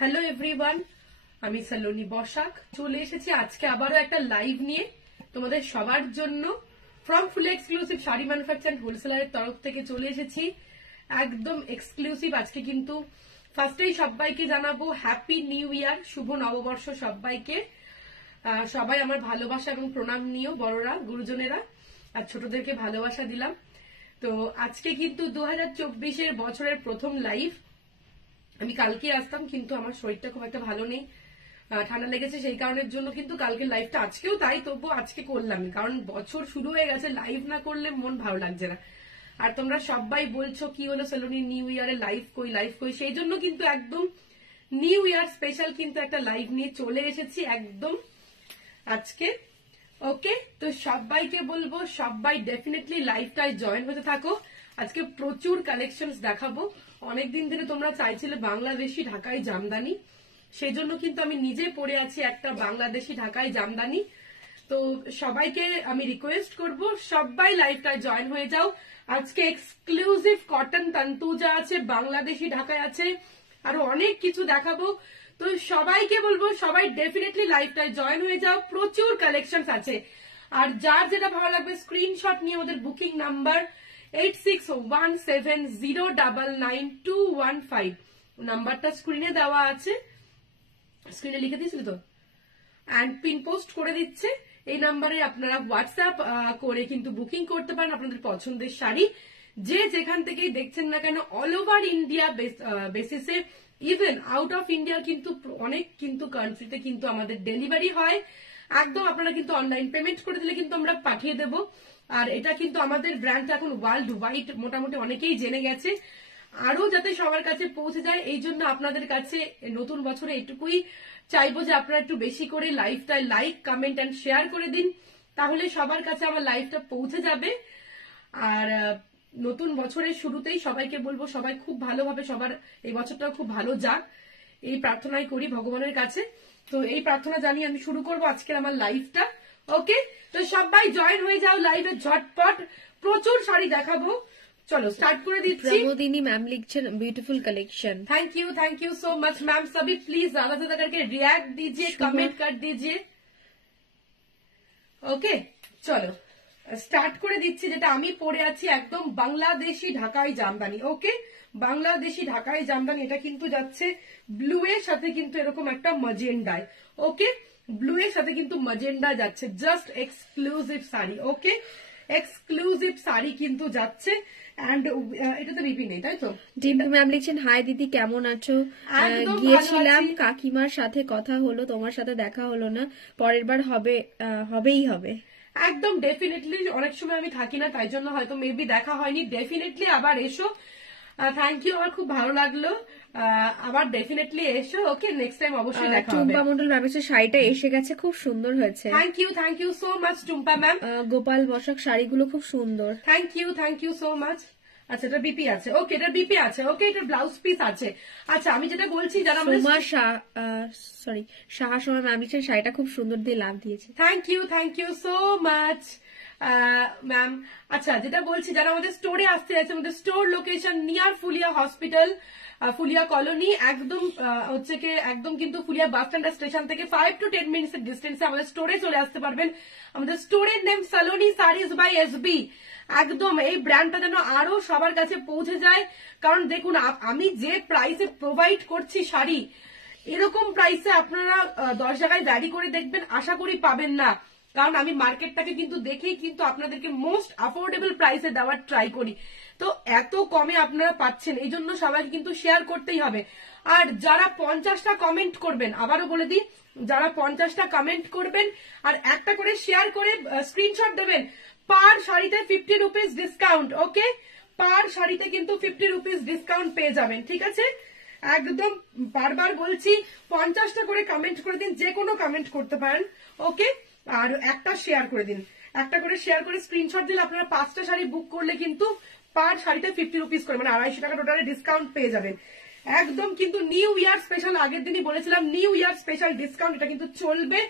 Hello everyone, আমি সালোনি বসাক চলে এসেছি আজকে আবারও একটা লাইভ নিয়ে তোমাদের সবার জন্য। From Fulia exclusive sari manufacture and হোলসেলারের তরফ থেকে চলে এসেছি একদম এক্সক্লুসিভ। আজকে কিন্তু ফার্স্টেই সবাইকে জানাবো হ্যাপি নিউ ইয়ার, শুভ নববর্ষ সবাইকে। সবাই আমার ভালোবাসা এবং প্রণাম নিও, বড়রা গুরুজনেরা আর ছোটদেরকে ভালোবাসা দিলাম। তো আজকে কিন্তু 2024 বছরের প্রথম লাইভ। আমি কালকে আসতাম কিন্তু আমার শরীরটা খুব একটা ভালো নেই, ঠান্ডা লেগেছে, সেই কারণের জন্য কিন্তু কালকে লাইভটা আজকেও তাই, তবুও আজকে করলাম, কারণ বছর শুরু হয়ে গেছে, লাইভ না করলে মন ভালো লাগছে না। আর তোমরা সবাই বলছো কি হলো সালোনি নিউ ইয়ারে লাইভ কই, সেই জন্য কিন্তু একদম নিউ ইয়ার স্পেশাল কিন্তু একটা লাইভ নিয়ে চলে এসেছি একদম আজকে। ওকে, তো সবাইকে বলবো সবাই ডেফিনেটলি লাইভটায় জয়েন হতে থাকো। আজকে প্রচুর কালেকশন দেখাবো। অনেকদিন ধরে তোমরা চাইছিলে বাংলাদেশি ঢাকাই জামদানি, সেই জন্য কিন্তু আমি নিজে পরে আছি একটা বাংলাদেশি ঢাকাই জামদানি। তো সবাইকে আমি রিকোয়েস্ট করব সবাই লাইভটায় জয়েন হয়ে যাও। আজকে এক্সক্লুসিভ কটন তন্তুজা আছে, বাংলাদেশি ঢাকায় আছে, আরো অনেক কিছু দেখাবো। তো সবাইকে বলবো সবাই ডেফিনেটলি লাইভটায় জয়েন হয়ে যাও, প্রচুর কালেকশন আছে। আর যার যেটা ভালো লাগবে স্ক্রিনশট নিয়ে আমাদের বুকিং নাম্বার 8617099215 নাম্বারটা স্ক্রিনে দেওয়া আছে, স্ক্রিনে লিখে দিয়েছিল তো, অ্যান্ড পিন পোস্ট করে দিচ্ছে। এই নাম্বারে আপনারা হোয়াটসঅ্যাপ করে কিন্তু বুকিং করতে পারেন আপনাদের পছন্দের শাড়ি, যে যেখান থেকেই দেখছেন না কেন, অল ওভার ইন্ডিয়া বেসিসে, ইভেন আউট অফ ইন্ডিয়া কিন্তু অনেক কিন্তু কান্ট্রিতে কিন্তু আমাদের ডেলিভারি হয়। একদম আপনারা কিন্তু অনলাইন পেমেন্ট করে দিলে কিন্তু আমরা পাঠিয়ে দেব। আর এটা কিন্তু আমাদের ব্র্যান্ডটা এখন ওয়ার্ল্ড ওয়াইড মোটামুটি অনেকেই জেনে গেছে, আরো যাতে সবার কাছে পৌঁছে যায় এই জন্য আপনাদের কাছে নতুন বছরে এটুকুই চাইবো যে আপনারা একটু বেশি করে লাইভটায় লাইক কমেন্ট এন্ড শেয়ার করে দিন, তাহলে সবার কাছে আমার লাইভটা পৌঁছে যাবে। আর নতুন বছরের শুরুতেই সবাইকে বলবো সবাই খুব ভালোভাবে, সবার এই বছরটা খুব ভালো যাক, এই প্রার্থনাই করি ভগবানের কাছে। তো এই প্রার্থনা জানিয়ে আমি শুরু করবো আজকের আমার লাইভটা। ওকে, তো সবাই জয়েন হয়ে যাও লাইভে ঝটপট, প্রচুর শাড়ি দেখাবো। चलो स्टार्ट कर दीजिए। प्रमोदिनी मैम लिखছেন beautiful collection. Thank you so much ma'am. सभी प्लीज ज्यादा से ज्यादा करके रिएक्ट दीजिए, कमेंट कर दीजिए। ओके, चलो স্টার্ট করে দিচ্ছি। যেটা আমি পরে আছি একদম বাংলাদেশি ঢাকাই জামদানি। ওকে, বাংলাদেশি ঢাকাই জামদানি, এটা কিন্তু যাচ্ছে ব্লু এর সাথে কিন্তু এরকম একটা ম্যাজেন্ডায়। ওকে, ব্লু এর সাথে কিন্তু ম্যাজেন্ডা যাচ্ছে, জাস্ট এক্সক্লুসিভ শাড়ি। ওকে, এক্সক্লুসিভ শাড়ি কিন্তু যাচ্ছে। এন্ড এটা তো বিপি নেই, তাই তো? ডিম্পু ম্যাম লিখছেন হাই দিদি কেমন আছো, গিয়েছিলাম কাকিমার সাথে কথা হলো, তোমার সাথে দেখা হলো না, পরের বার হবেই হবে। একদম ডেফিনেটলি, অনেক সময় আমি থাকি না তাই জন্য হয়তো মেবি দেখা হয়নি। ডেফিনেটলি আবার এসো। থ্যাংক ইউ, আমার খুব ভালো লাগলো। আবার ডেফিনেটলি এসো। ওকে, নেক্সট টাইম অবশ্যই দেখা হবে। টুম্পা মন্ডল ম্যামের শাড়িটা এসে গেছে, খুব সুন্দর হয়েছে। Thank you so much Tumpa ma'am. Gopal Basak শাড়িগুলো খুব সুন্দর। Thank you so much. আচ্ছা, এটা বিপি আছে। ওকে, এটা বিপি আছে। ওকে, এটা ব্লাউজ পিস আছে। আচ্ছা, আমি যেটা বলছি যারা শাহা সোমা ম্যাম লিখছেন শাড়িটা খুব সুন্দর দিয়ে লাভ দিয়েছে। Thank you so much ma'am. আচ্ছা, যেটা বলছি যারা আমাদের স্টোরে আসতে আছে, আমাদের store location near Phulia hospital, Phulia colony, একদম হচ্ছে কি একদম কিন্তু ফুলিয়া বাস স্ট্যান্ড স্টেশন থেকে 5 to 10 মিনিটস এর ডিস্টেন্সে আমাদের স্টোরে চলে আসতে পারবেন। আমাদের স্টোরের name Saloni saris by SB. একদম এই ব্র্যান্ডটা যেন আরো সবার কাছে পৌঁছে যায়, কারণ দেখুন আমি যে প্রাইসে প্রোভাইড করছি শাড়ি, এরকম প্রাইসে আপনারা 10 জায়গায় গাড়ি করে দেখবেন, আশা করি পাবেন না। কারণ আমি মার্কেটটাকে কিন্তু দেখেই কিন্তু আপনাদেরকে মোস্ট অ্যাফোর্ডেবল প্রাইসে দেওয়ার ট্রাই করি। তো এত কমে আপনারা পাচ্ছেন, এই জন্য সবাইকে কিন্তু শেয়ার করতেই হবে। আর যারা 50টা কমেন্ট করবেন, আবারও বলে দিই, যারা 50টা কমেন্ট করবেন আর একটা করে শেয়ার করে স্ক্রিনশট দেবেন, পার শাড়িতে 50 রুপিস ডিসকাউন্ট। ওকে, পার শাড়িতে কিন্তু 50 রুপিস ডিসকাউন্ট পেয়ে যাবেন। ঠিক আছে, একদম বারবার বলছি 50টা করে কমেন্ট করে দিন, যে কোনো কমেন্ট করতে পারেন। ওকে, আর একটা শেয়ার করে দিন, একটা করে শেয়ার করে স্ক্রিনশট দিলে আপনারা 5টা শাড়ি বুক করলে কিন্তু পার শাড়িতে 50 রুপিস করে, মানে 250 টাকা টোটালে ডিসকাউন্ট পেয়ে যাবেন। একদম কিন্তু নিউ ইয়ার স্পেশাল, আগের দিনই বলেছিলাম নিউ ইয়ার স্পেশাল ডিসকাউন্ট, এটা কিন্তু চলবে।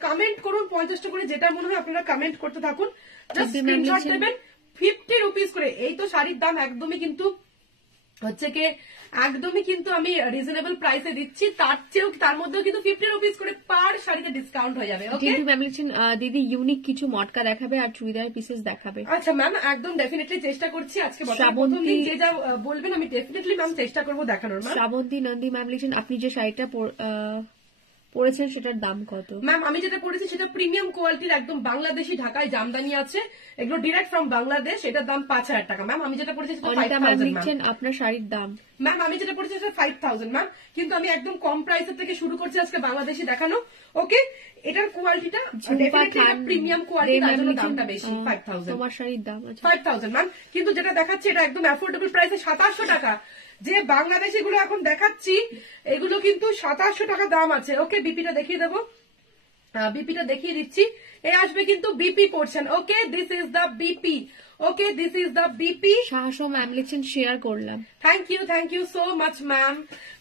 কমেন্ট করুন 50টা করে, যেটা মনে হয় আপনারা কমেন্ট করতে থাকুন, জাস্ট স্ক্রিনশট দেবেন, 50 রুপিস করে। এই তো শাড়ির দাম একদমই কিন্তু হচ্ছে কি একদমই কিন্তু আমি রিজনেবল প্রাইসে দিচ্ছি, তার মধ্যেও কিন্তু 50 রুপিস করে পার শাড়িতে ডিসকাউন্ট হয়ে যাবে। ওকে কিন্তু ম্যাম লিখছেন দিদি ইউনিক কিছু মটকা দেখাবে আর চুড়িদার পিসেস দেখাবে। আচ্ছা ম্যাম, একদম ডেফিনেটলি চেষ্টা করছি। আজকে প্রথম দিন যে যা বলবেন আমি ডেফিনেটলি ম্যাম চেষ্টা করবো দেখানোর। ম্যাম শ্রাবন্তী নন্দী ম্যাম লিখছেন আপনি যে শাড়িটা পরেছেন সেটার দাম কত? ম্যাম আমি যেটা পড়েছি সেটা প্রিমিয়াম কোয়ালিটির, একদম বাংলাদেশি, ঢাকায় জামদানি আছে, এগুলো ডিরেক্ট ফ্রম বাংলাদেশ, এটার দাম 5000 টাকা। ম্যাম আমি যেটা পড়েছি সেটা 5000। আপনার শাড়ির দাম? ম্যাম আমি যেটা পড়েছি সেটা 5000 ম্যাম, কিন্তু আমি একদম কম প্রাইসের থেকে শুরু করছি আজকে বাংলাদেশি দেখানো। ওকে, এটার কোয়ালিটিটা প্রিমিয়াম কোয়ালিটি, তার জন্য দামটা বেশি। 5000 তোমার শাড়ির দাম 5000 ম্যাম, কিন্তু যেটা দেখাচ্ছি এটা একদম অ্যাফোর্ডেবল প্রাইসে 2700 টাকা। যে বাংলাদেশি গুলো এখন দেখাচ্ছি এগুলো কিন্তু 2700 টাকা দাম আছে। ওকে, বিপিটা দেখিয়ে দেবো, বিপিটা দেখিয়ে দিচ্ছি। এই আসবে কিন্তু BP portion. Okay, this is the BP. Okay, this is the BP. Sahas ma'am লিখছেন শেয়ার করলাম। Thank you so much ma'am.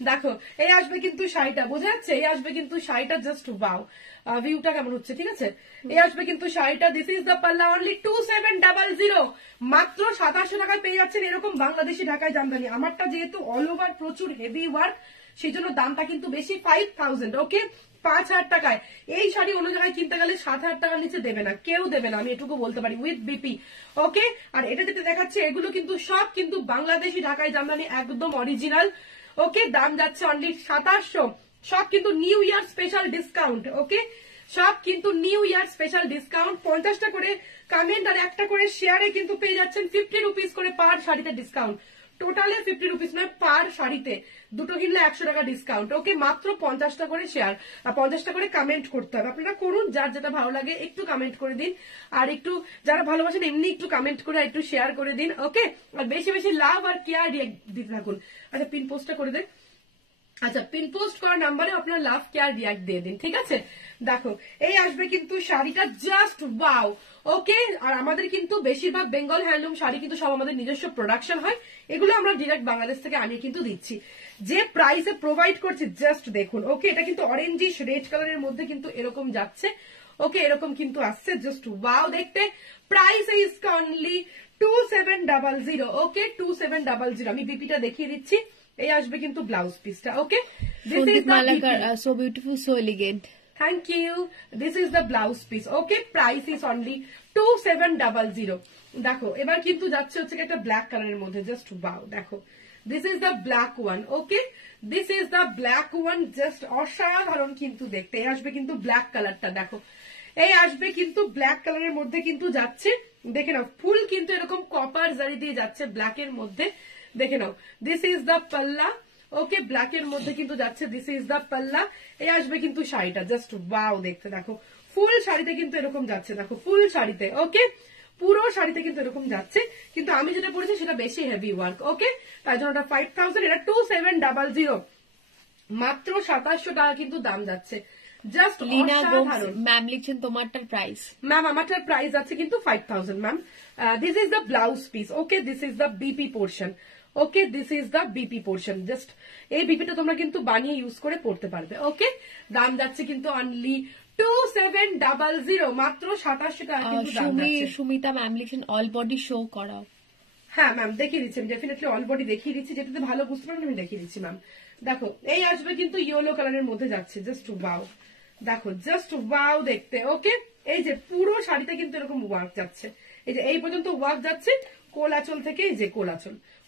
দেখো এই আসবে কিন্তু শাড়িটা, বোঝা যাচ্ছে? এই আসবে কিন্তু শাড়িটা, জাস্ট ওয়াও, ভিউটা কেমন হচ্ছে, ঠিক আছে? এই আসবে কিন্তু শাড়িটা, দিস ইজ দ্য পাল্লা, অনলি 2700, মাত্র 2700 টাকায় পেয়ে যাচ্ছেন এরকম বাংলাদেশি ঢাকায় জামদানি। আমারটা যেহেতু অল ওভার প্রচুর হেভি ওয়ার্ক, সেই জন্য দামটা কিন্তু বেশি, 5000। ওকে, 5000 টাকায় এই শাড়ি অন্য জায়গায় কিনতে গেলে 7000 টাকার নিচে দেবে না, কেউ দেবে না, আমি এটুকু বলতে পারি, উইথ বিপি। ওকে, আর এটা যেটা দেখাচ্ছে এগুলো কিন্তু সব কিন্তু বাংলাদেশি ঢাকায় জামদানি, একদম অরিজিনাল। ওকে, দাম যাচ্ছে অনলি 2700, সব কিন্তু নিউ ইয়ার স্পেশাল ডিসকাউন্ট। ওকে, সব কিন্তু নিউ ইয়ার স্পেশাল ডিসকাউন্ট। 50টা করে কমেন্ট আর একটা করে শেয়ারে কিন্তু পেয়ে যাচ্ছেন 50 রুপিস করে পার শাড়িতে ডিসকাউন্ট। টোটালে 50 রুপিস নয়, পার শাড়িতে দুটো কিনলে 100 টাকা ডিসকাউন্ট। ওকে, মাত্র 50টা করে শেয়ার আর 50টা করে কমেন্ট করতে হবে। আপনারা করুন, যার যেটা ভালো লাগে একটু কমেন্ট করে দিন, আর একটু যারা ভালোবাসেন এমনি একটু কমেন্ট করে একটু শেয়ার করে দিন। ওকে, আর বেশি বেশি লাভ আর কেয়ার দিতে থাকুন। আচ্ছা, পিন পোস্টটা করে দেন। আচ্ছা, পিন পোস্ট করা নাম্বারে আপনার লাভ কেয়ার রিয়াক্ট দিয়ে দিন, ঠিক আছে? দেখো এই আসবে কিন্তু শাড়িটা, জাস্ট ওয়াও। ওকে, আর আমাদের কিন্তু বেশিরভাগ বেঙ্গল হ্যান্ডলুম শাড়ি কিন্তু সব আমাদের নিজস্ব প্রোডাকশন হয়, এগুলো আমরা ডিরেক্ট বাংলাদেশ থেকে আনিয়ে কিন্তু দিচ্ছি, যে প্রাইসে প্রোভাইড করছি জাস্ট দেখুন। ওকে, এটা কিন্তু অরেঞ্জিশ রেড কালারের মধ্যে কিন্তু এরকম যাচ্ছে। ওকে, এরকম কিন্তু আসছে, জাস্ট ওয়াও দেখতে। Price is only 2700। ওকে, 2700। আমি বিপিটা দেখিয়ে দিচ্ছি। এই আসবে কিন্তু ব্লাউজ পিসটা। Okay, this is the so beautiful, so elegant. Thank you. This is the blouse piece. Okay, price is only 2700। দেখো এবার কিন্তু যাচ্ছে হচ্ছে একটা ব্ল্যাক কালারের মধ্যে, জাস্ট ওয়াও। দেখো this is the black one. Okay, this is the black one, just অসাধারণ কিন্তু দেখতে। এই আসবে কিন্তু ব্ল্যাক কালারটা, দেখো এই আসবে কিন্তু ব্ল্যাক কালারের মধ্যে কিন্তু যাচ্ছে, দেখে নাও ফুল কিন্তু এরকম কপার জারি দিয়ে যাচ্ছে ব্ল্যাক এর মধ্যে, দেখে নাও। This is the palla. Okay, black এর মধ্যে কিন্তু যাচ্ছে, দিস ইজ দ্য পাল্লা। এই আসবে কিন্তু শাড়িটা, জাস্ট ওয়াও দেখতে। দেখো ফুল শাড়িতে কিন্তু এরকম যাচ্ছে, দেখো ফুল শাড়িতে। ওকে, পুরো শাড়িতে কিন্তু এরকম যাচ্ছে, কিন্তু আমি যেটা পড়েছি সেটা বেশি হেভি ওয়ার্ক। ওকে, তাই জন্য ওটা 5000, এটা 2700, মাত্র 2700 টাকা কিন্তু দাম যাচ্ছে। জাস্ট লিনা ম্যাম লিখছেন তোমারটার প্রাইস? ম্যাম আমারটার প্রাইস আছে কিন্তু 5000 ma'am. This is the blouse piece. Okay, this is the BP portion. Okay, this is the BP portion. Just এই বিপিটা তোমরা কিন্তু বানিয়ে ইউজ করে পড়তে পারবে। ওকে, দাম যাচ্ছে কিন্তু অনলি 2700, মাত্র 2700 টাকা কিন্তু দাম যাচ্ছে। সুমিতা ম্যাম লিখছেন অল বডি শো করা। হ্যাঁ ম্যাম, দেখিয়ে দিচ্ছি, ডেফিনেটলি অল বডি দেখিয়ে দিচ্ছি, যেটাতে ভালো বুঝতে পারবেন আমি দেখিয়ে দিচ্ছি ম্যাম। দেখো এই আসবে কিন্তু ইয়েলো কালারের মধ্যে যাচ্ছে, জাস্ট ওয়াও। দেখো জাস্ট ওয়াও দেখতে। ওকে, এই যে পুরো শাড়িতে কিন্তু এরকম ওয়ার্ক যাচ্ছে, এই যে এই পর্যন্ত ওয়ার্ক যাচ্ছে, কোলাচল থেকে, এই যে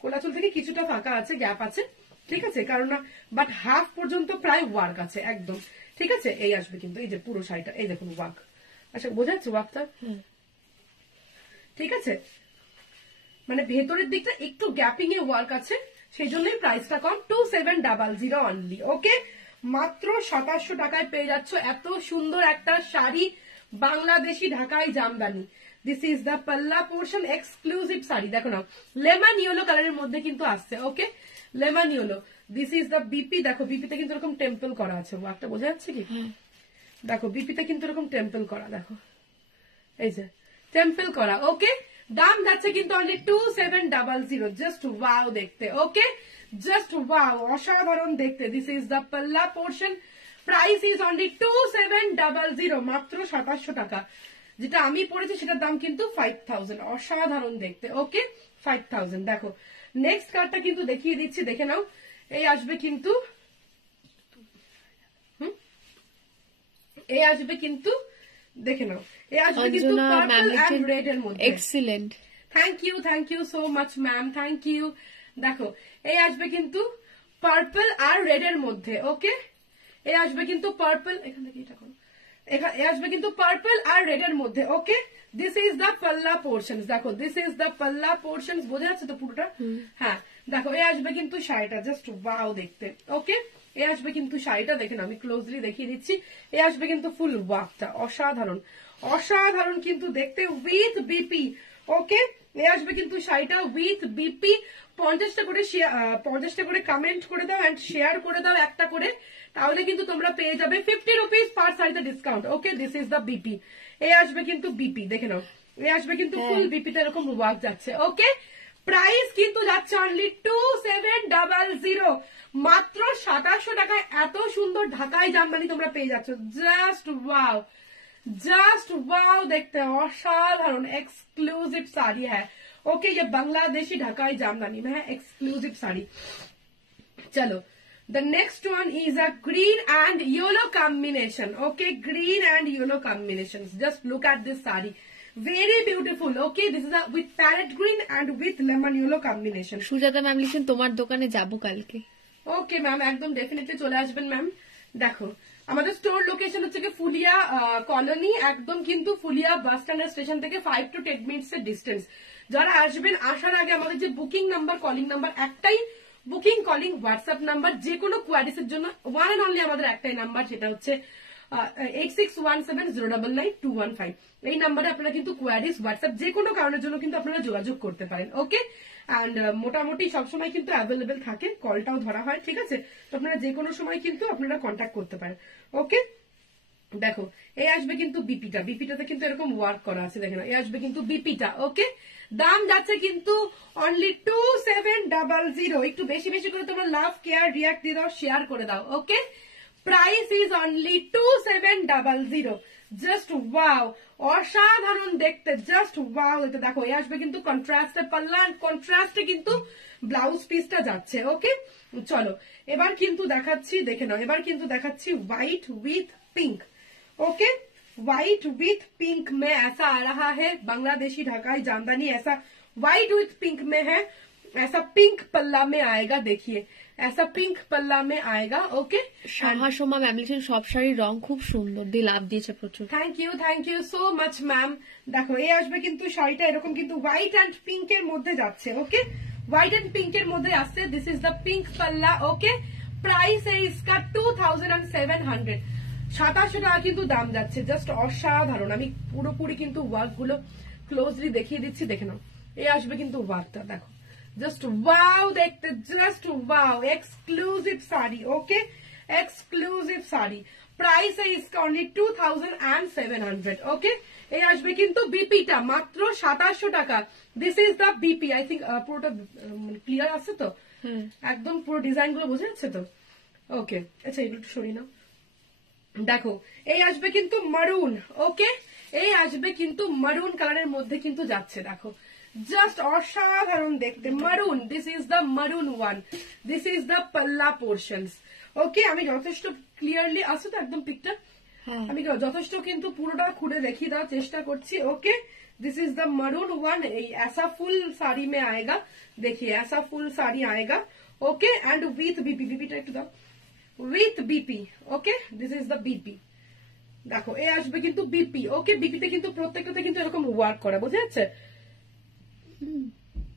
কোলাচল থেকে কিছুটা ফাঁকা আছে, গ্যাপ আছে, ঠিক আছে, কারণ না বাট হাফ পর্যন্ত প্রায় ওয়ার্ক আছে একদম, ঠিক আছে। এই আসবে কিন্তু এই যে পুরো শাড়িটা, এই দেখুন ওয়ার্ক। আচ্ছা, বোঝা যাচ্ছে ওয়ার্কটা? ঠিক আছে, মানে ভেতরের দিকটা একটু গ্যাপিং এ ওয়ার্ক আছে, সেই জন্যই প্রাইসটা কম, 2700 অনলি। ওকে, মাত্র 2700 টাকায় পেয়ে যাচ্ছ এত সুন্দর একটা শাড়ি, বাংলাদেশি ঢাকায় jamdani. This is the palla portion, exclusive sari. দেখো না, লেমন ইয়েলো কালারের মধ্যে কিন্তু আসছে। Okay, lemon yellow. This is the BP. দেখো বিপিতে কিন্তু এরকম টেম্পল করা আছে, ওয়ার্কটা বোঝা যাচ্ছে কি? দেখো বিপিতে কিন্তু এরকম টেম্পল করা, দেখো এই যে টেম্পল করা। ওকে, দাম যাচ্ছে কিন্তু অনলি 2700, জাস্ট ওয়াও দেখতে। ওকে, জাস্ট ওয়াও, অসাধারণ দেখতে। This is the palla portion, price is only 2700, মাত্র 2700 টাকা। যেটা আমি পড়েছি সেটার দাম কিন্তু 5000, অসাধারণ দেখতে। ওকে, 5000। দেখো নেক্সট কার্ডটা কিন্তু দেখিয়ে দিচ্ছি, দেখে নাও। এই আসবে কিন্তু দেখে নাও, এই আসবে কিন্তু পার্পল এন্ড রেড এর মধ্যে। Excellent, thank you so much ma'am, thank you. দেখো এই আসবে কিন্তু পার্পল আর রেড এর মধ্যে। ওকে, এই আসবে কিন্তু পার্পল, এখান থেকে এটা করো, এ আসবে কিন্তু পার্পল আর রেড এর মধ্যে। ওকে, this is the palla portion. দেখো this is the palla portion, বোঝা যাচ্ছে তো পুরোটা? হ্যাঁ, দেখো এই আসবে কিন্তু শাড়িটা, জাস্ট ওয়াও দেখতে। ওকে, এ আসবে কিন্তু শাড়িটা, দেখে নাও, আমি ক্লোজলি দেখিয়ে দিচ্ছি। এ আসবে কিন্তু ফুল ওয়ার্কটা, অসাধারণ অসাধারণ কিন্তু দেখতে, উইথ বিপি। ওকে, এ আসবে কিন্তু শাড়িটা উইথ বিপি। 50টা করে কমেন্ট করে দাও এন্ড শেয়ার করে দাও একটা করে, তাহলে কিন্তু তোমরা পেয়ে যাবে 50 রুপিস পার শাড়িতে discount. Okay, this is the BP. এ আসবে কিন্তু বিপি, দেখে নাও, এ আসবে কিন্তু ফুল বিপিটা এরকম ওয়ার্ক যাচ্ছে। ওকে, প্রাইস কিন্তু যাচ্ছে অনলি 2700, মাত্র 2700 টাকায় এত সুন্দর ঢাকাই জামদানি তোমরা পেয়ে যাচ্ছ। জাস্ট वाओ देखते हैं, असाधारण एक्सक्लूसिव साड़ी है। ओके, ये बांग्लादेशी ढाकाई जामदानी में है, एक्सक्लूसिव साड़ी। चलो, the next one is a green and yellow combination. Okay, green and yellow combination, just look at this sari, very beautiful. Okay, this is a with parrot green and with lemon yellow combination. Sujata ma'am লিখছেন তোমার দোকানে যাব কালকে। Okay ma'am, একদম definitely চলে আসবেন ma'am. দেখো আমাদের স্টোর লোকেশন হচ্ছে কি ফুলিয়া কলোনি, একদম কিন্তু ফুলিয়া বাস স্ট্যান্ড স্টেশন থেকে 5 to 10 মিনিটস এর ডিস্টেন্স। যারা আসবেন আসার আগে আমাদের যে বুকিং নাম্বার, কলিং নাম্বার একটাই, বুকিং কলিং হোয়াটসঅ্যাপ নাম্বার, যে কোনো কোয়ারিস এর জন্য ওয়ান এন্ড অনলি আমাদের একটাই নাম্বার, সেটা হচ্ছে 8617099215। এই নাম্বারে আপনারা কিন্তু কোয়ারিস হোয়াটসঅ্যাপ যে কোনো কারণের জন্য কিন্তু আপনারা যোগাযোগ করতে পারেন। ওকে, অ্যান্ড মোটামুটি সবসময় কিন্তু অ্যাভেলেবেল থাকে, কলটাও ধরা হয়, ঠিক আছে? তো আপনারা যে কোনো সময় কিন্তু আপনারা কন্ট্যাক্ট করতে পারেন। ওকে, দেখো এই আসবে কিন্তু বিপিটা, বিপিটাতে কিন্তু এরকম ওয়ার্ক করা আছে, দেখেন এই আসবে কিন্তু বিপিটা। ওকে, দাম যাচ্ছে কিন্তু অনলি 2700। একটু বেশি বেশি করে তোমরা লাভ, কেয়ার, রিয়াক্ট দিয়ে দাও, শেয়ার করে দাও। Okay, price is only 2700। Just wow, অসাধারণ দেখতে, জাস্ট ওয়াও। এটা দেখো এই আসবে কিন্তু কন্ট্রাস্টে পাল্লা, কন্ট্রাস্টে কিন্তু ব্লাউজ পিসটা যাচ্ছে। ওকে, চলো এবার কিন্তু দেখাচ্ছি, দেখে নাও, এবার কিন্তু দেখাচ্ছি white with pink. Okay, white with pink में ऐसा आ रहा है बांग्लादेशी ढाकाई जामदानी, ऐसा व्हाइट विथ पिंक में है, ऐसा पिंक पल्ला में आएगा। देखिए ऐसा पिंक पल्ला में आएगा। ओके, শাহাসোমা ম্যাম লিখছেন সব শাড়ির রং খুব সুন্দর, দিয়ে লাভ দিয়েছে প্রচুর। Thank you so much ma'am. দেখো এই আসবে কিন্তু শাড়িটা এরকম কিন্তু হোয়াইট অ্যান্ড পিঙ্ক এর মধ্যে যাচ্ছে। ওকে, হোয়াইট অ্যান্ড পিঙ্ক এর মধ্যে আসছে, দিস ইজ দ্য পিঙ্ক পাল্লা। ওকে, প্রাইস है इसका 2700, 2700 টাকা কিন্তু দাম যাচ্ছে, জাস্ট অসাধারণ। আমি পুরোপুরি কিন্তু ওয়ার্ক গুলো ক্লোজলি দেখিয়ে দিচ্ছি, দেখে নাও, এই আসবে কিন্তু ওয়ার্কটা, দেখো জাস্ট ওয়াও দেখতে, just wow, exclusive sari. Okay, exclusive sari, price है इसका ओनली 2700। ओके, এই আসবে কিন্তু বিপিটা মাত্র 2700 টাকা। This is the BP. I think পুরোটা ক্লিয়ার আছে তো, একদম পুরো ডিজাইন গুলো বোঝা যাচ্ছে তো? ওকে, আচ্ছা এগুলো একটু সরিয়ে নাও। দেখো এই আসবে কিন্তু মারুন। ওকে, এই আসবে কিন্তু মারুন কালারের মধ্যে কিন্তু যাচ্ছে, দেখো জাস্ট অসাধারণ দেখতে, মারুন। দিস ইজ দ্য মারুন one, this is the palla portions. ওকে, আমি যথেষ্ট ক্লিয়ারলি আছে তো একদম পিকটা, আমি যথেষ্ট কিন্তু পুরোটা খুলে দেখিয়ে দেওয়ার চেষ্টা করছি। Okay, this is the maroon one, ऐसा फुल साड़ी में आएगा। देखिए ऐसा फुल साड़ी आएगा। ओके, एंड विथ बीपी, बीपीটা একটু দাও, with BP. Okay, this is the BP. দেখো এই আসবে কিন্তু বিপি। ওকে, বিপিতে কিন্তু প্রত্যেকটাতে কিন্তু এরকম ওয়ার্ক করা, বোঝা যাচ্ছে?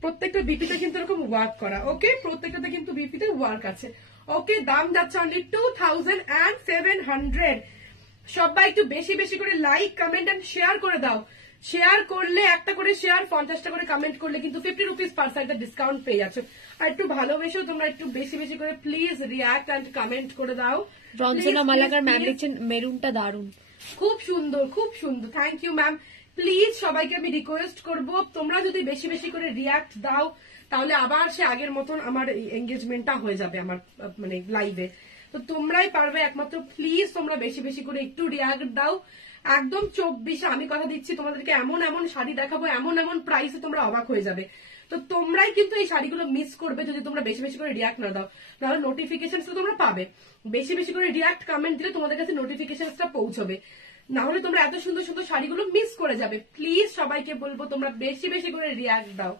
প্রত্যেকটা বিপিতে কিন্তু এরকম ওয়ার্ক করা। ওকে, প্রত্যেকটাতে কিন্তু বিপিতে ওয়ার্ক আছে। ওকে, দাম যাচ্ছে অনলি 2700। সবাই একটু বেশি বেশি করে লাইক, কমেন্ট এন্ড শেয়ার করে দাও। শেয়ার করলে একটা করে শেয়ার, 50টা করে কমেন্ট করলে কিন্তু 50 রুপিস পার সাইডে ডিসকাউন্ট পেয়ে যাচ্ছ। আর একটু ভালোবেসেও তোমরা একটু বেশি বেশি করে প্লিজ রিয়াক্ট এন্ড কমেন্ট করে দাও। রঞ্জনা মালাকার ম্যাম লিখছেন মেরুনটা দারুন, খুব সুন্দর, খুব সুন্দর। Thank you ma'am. প্লিজ সবাইকে আমি রিকোয়েস্ট করব, তোমরা যদি বেশি বেশি করে রিয়াক্ট দাও তাহলে আবার সে আগের মতন আমার এঙ্গেজমেন্টটা হয়ে যাবে আমার মানে লাইভে। তো তোমরাই পারবে একমাত্র, প্লিজ তোমরা বেশি বেশি করে একটু রিয়াক্ট দাও। একদম 24 আমি কথা দিচ্ছি তোমাদেরকে, এমন এমন শাড়ি দেখাবো, এমন এমন প্রাইসে তোমরা অবাক হয়ে যাবে। তো তোমরাই কিন্তু এই শাড়িগুলো মিস করবে যদি তোমরা বেশি বেশি করে রিয়াক্ট না দাও, তাহলে নোটিফিকেশন তো তোমরা পাবে। বেশি বেশি করে রিয়াক্ট কমেন্ট দিলে তোমাদের কাছে নোটিফিকেশনটা পৌঁছবে, না হলে তোমরা এত সুন্দর সুন্দর শাড়িগুলো মিস করে যাবে। প্লিজ সবাইকে বলবো তোমরা বেশি বেশি করে রিয়াক্ট দাও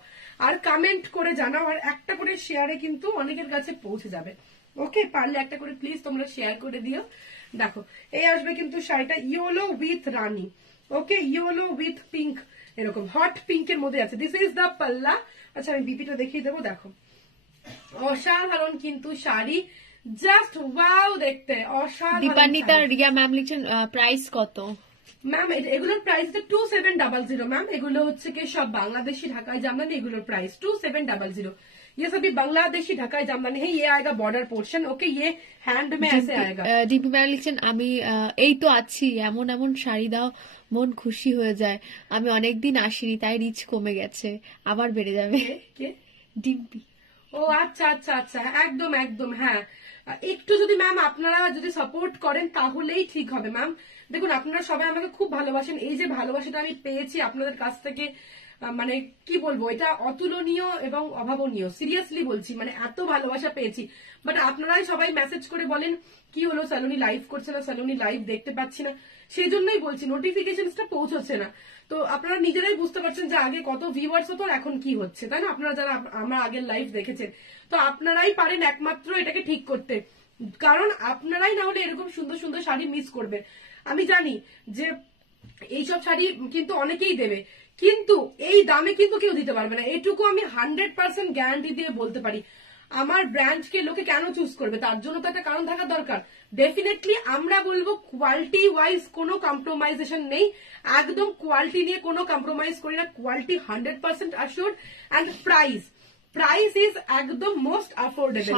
আর কমেন্ট করে জানাও, আর একটা করে শেয়ারে কিন্তু অনেকের কাছে পৌঁছে যাবে। ওকে, পারলে একটা করে প্লিজ তোমরা শেয়ার করে দিও। দেখো এই আসবে কিন্তু শাড়িটা yellow with Rani, okay, yellow with pink, এরকম হট পিঙ্কের মধ্যে আছে। দিস ইজ দ্য পাল্লা। আচ্ছা আমি বিপিটা দেখিয়ে দেবো। দেখো অসাধারণ কিন্তু শাড়ি, জাস্ট ওয়াও দেখতে, অসাধারণ। দীপান্বিতা রিয়া ম্যাম লিখছেন প্রাইস কত? ম্যাম এগুলোর প্রাইস 2700 मैम। এগুলো হচ্ছে কি সব বাংলাদেশি ঢাকাই জামদানি, এগুলোর প্রাইস 2700। ये सभी बांग्लादेशी ढाकाई जामदानी है। ये आएगा बॉर्डर पोर्शन, ओके, ये हैंड में ऐसे आएगा। দীপি ম্যাম লিখছেন আমি এই তো আছি, এমন এমন শাড়ি দাও মন খুশি হয়ে যায়, আমি অনেকদিন আসিনি তাই রিচ কমে গেছে, আবার বেড়ে যাবে। কে? ডিম্পি। ও আচ্ছা আচ্ছা আচ্ছা, একদম একদম, হ্যাঁ। একটু যদি ম্যাম আপনারা যদি সাপোর্ট করেন তাহলেই ঠিক হবে ম্যাম। দেখুন আপনারা সবাই আমাকে খুব ভালোবাসেন, এই যে ভালোবাসাটা আমি পেয়েছি আপনাদের কাছ থেকে, মানে কি বলবো, এটা অতুলনীয় এবং অভাবনীয়। সিরিয়াসলি বলছি, মানে এত ভালোবাসা পেয়েছি। বাট আপনারাই সবাই মেসেজ করে বলেন কি হলো সালোনি লাইভ করছে না, সালোনি লাইভ দেখতে পাচ্ছি না, সেই জন্যই বলছি নোটিফিকেশনটা পৌঁছচ্ছে না। তো আপনারা নিজেরাই বুঝতে পারছেন যে আগে কত ভিউয়ার্স হতো আর এখন কি হচ্ছে, তাই না? আপনারা যারা আমার আগের লাইভ দেখেছেন, তো আপনারাই পারেন একমাত্র এটাকে ঠিক করতে, কারণ আপনারাই না হলে এরকম সুন্দর সুন্দর শাড়ি মিস করবে। আমি জানি যে এইসব শাড়ি কিন্তু অনেকেই দেবে, কিন্তু এই দামে কিন্তু কেউ দিতে পারবে না, এইটুকু আমি 100% গ্যারান্টি দিয়ে বলতে পারি। আমার ব্র্যান্ডকে লোকে কেন চুজ করবে, তার জন্য তো একটা কারণ থাকা দরকার। ডেফিনেটলি আমরা বলবো কোয়ালিটি ওয়াইজ কোনো কম্প্রোমাইজেশন নেই, একদম কোয়ালিটি নিয়ে কোনো কম্প্রোমাইজ করি না, quality 100% assured. And price is একদম মোস্ট অ্যাফোর্ডেবল।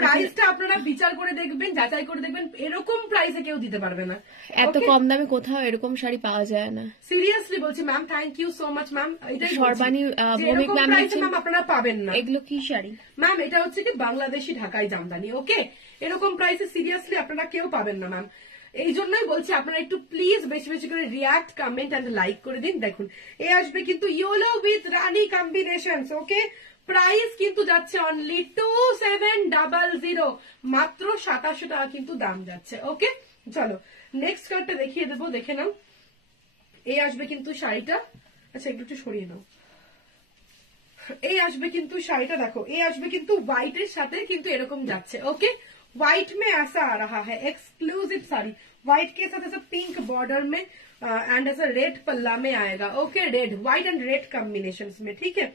প্রাইসটা আপনারা বিচার করে দেখবেন, যাচাই করে দেখবেন, এরকম প্রাইসে কেউ দিতে পারবে না। এত কম দামে কোথাও এরকম শাড়ি পাওয়া যায় না, সিরিয়াসলি বলছি ma'am. Thank you so much ma'am. এটাই সর্বাণী ভৌমিক ম্যাম ম্যাম আপনারা পাবেন না। এগুলো কি শাড়ি ম্যাম? এটা হচ্ছে কি বাংলাদেশি ঢাকাই জামদানি, ওকে। এরকম প্রাইসে সিরিয়াসলি আপনারা কেউ পাবেন না ম্যাম। এই জন্যই বলছি আপনারা একটু প্লিজ বেশি বেশি করে রিয়াক্ট, কমেন্ট এন্ড লাইক করে দিন। দেখুন এ আসবে কিন্তু yellow with Rani combinations, okay. Price কিন্তু যাচ্ছে অনলি 2700, মাত্র 2700 টাকা কিন্তু দাম যাচ্ছে, ওকে। চলো নেক্সট কার্ডটা দেখিয়ে দেবো, দেখে নাও। এই আসবে কিন্তু শাড়িটা, আচ্ছা একটু সরিয়ে নাও। এই আসবে কিন্তু শাড়িটা, দেখো এই আসবে কিন্তু হোয়াইটের সাথে কিন্তু এরকম যাচ্ছে, ओके। व्हाइट में ऐसा आ रहा है एक्सक्लूसिव साड़ी, व्हाइट के साथ ऐसा पिंक बॉर्डर में एंड ऐसा रेड पल्ला में आएगा, okay. Red, white and red combination में, ठीक है,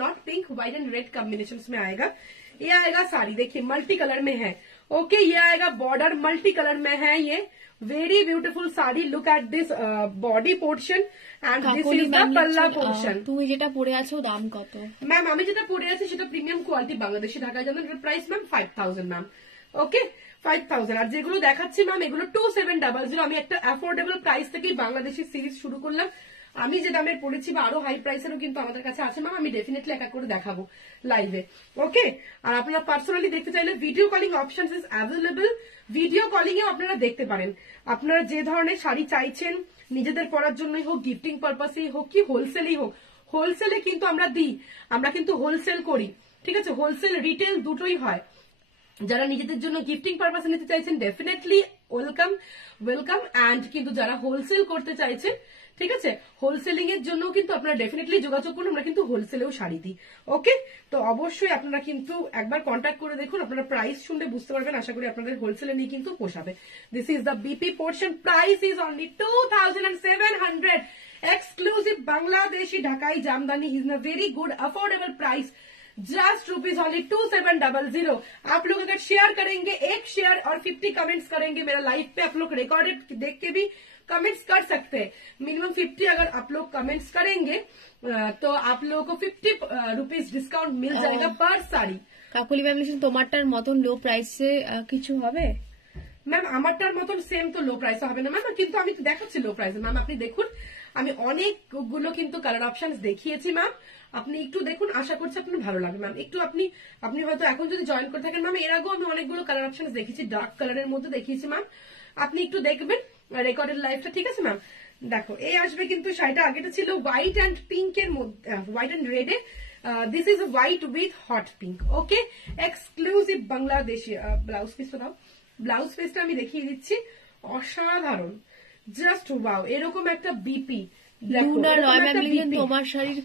not pink, white and red combination में आएगा। ये आएगा साड़ी, देखिए मल्टी कलर में है, ओके। ये आएगा बॉर्डर मल्टी कलर में है, ये very beautiful sari. Look at this body portion and this is the पल्ला पोर्शन। তুমি যেটা পরে আছো দাম কত? ম্যাম আমি যেটা পরে আছি সেটা প্রিমিয়াম কোয়ালিটি বাংলাদেশি ঢাকায় জানেন, এটার প্রাইস ম্যাম 5000 ম্যাম, ওকে 5000। আর যেগুলো দেখাচ্ছি ম্যাম এগুলো 2700। আমি একটা অ্যাফোর্ডেবল প্রাইস থেকেই বাংলাদেশি সিরিজ শুরু করলাম। আমি যে দামের পড়েছি বা আরো হাই প্রাইসেরও কিন্তু আমাদের কাছে আছে ম্যাম, আমি ডেফিনেটলি এক এক করে দেখাবো লাইভে, ওকে। আর আপনারা পার্সোনালি দেখতে চাইলে video calling option is available, video calling এও আপনারা দেখতে পারেন। আপনারা যে ধরনের শাড়ি চাইছেন, নিজেদের পরার জন্যই হোক, গিফটিং পারপাসেই হোক, কি হোলসেলই হোক, হোলসেলে কিন্তু আমরা দিই, আমরা কিন্তু হোলসেল করি, ঠিক আছে। হোলসেল রিটেল দুটোই হয়। যারা নিজেদের জন্য গিফটিং পারপাসে নিতে চাইছেন ডেফিনেটলি ওয়েলকাম ওয়েলকাম, অ্যান্ড কিন্তু যারা হোলসেল করতে চাইছেন, ঠিক আছে, হোলসেলিং এর জন্য কিন্তু আপনারা ডেফিনেটলি যোগাযোগ করুন, আমরা কিন্তু হোলসেলেও শাড়ি দিই, ওকে। তো অবশ্যই আপনারা কিন্তু একবার কন্ট্যাক্ট করে দেখুন, আপনারা প্রাইস শুনলে বুঝতে পারবেন, আশা করি আপনাদের হোলসেলে নিয়ে কিন্তু পোষাবে। This is the BP portion, price is only 2700, exclusive Bangladeshi Dhakai jamdani is a very good affordable price, just rupees only 2700। आप लोग अगर शेयर करेंगे, एक शेयर और 50 कमेंट्स करेंगे मेरा लाइव पे, आप लोग रिकॉर्डेड देख के भी कमेंट्स कर सकते हैं। मिनिमम 50 अगर आप लोग कमेंट्स करेंगे तो आप लोगों को 50 रुपीज डिस्काउंट मिल जाएगा पर साड़ी। কাকুলি ম্যাম লিখছেন তোমারটার মতন লো প্রাইসে কিছু হবে? ম্যাম আমারটার মতন সেম তো লো প্রাইসে হবে না ম্যাম, কিন্তু আমি তো দেখাচ্ছি লো প্রাইসে ম্যাম। আপনি দেখুন আমি অনেকগুলো কিন্তু কালার অপশন দেখিয়েছি ম্যাম, আপনি একটু দেখুন, আশা করছি আপনার ভালো লাগবে ম্যাম। একটু আপনি হয়তো এখন যদি জয়েন করে থাকেন ম্যাম, এর আগেও আমি অনেকগুলো কালার অপশন দেখিয়েছি, ডার্ক কালারের মধ্যে দেখিয়েছি ম্যাম, আপনি একটু দেখবেন, রেকর্ডেড লাইভটা, ঠিক আছে ম্যাম। দেখো এই আসবে কিন্তু শাড়িটা, আগেটা ছিল হোয়াইট অ্যান্ড পিঙ্ক এর মধ্যে, হোয়াইট অ্যান্ড রেডে, this is white with hot pink. Okay, exclusive Bangladeshi. Blouse পিসটা দাও, ব্লাউজ পিসটা আমি দেখিয়ে দিচ্ছি, অসাধারণ, জাস্ট ওয়াও। এরকম একটা বিপি, তোমার শাড়ির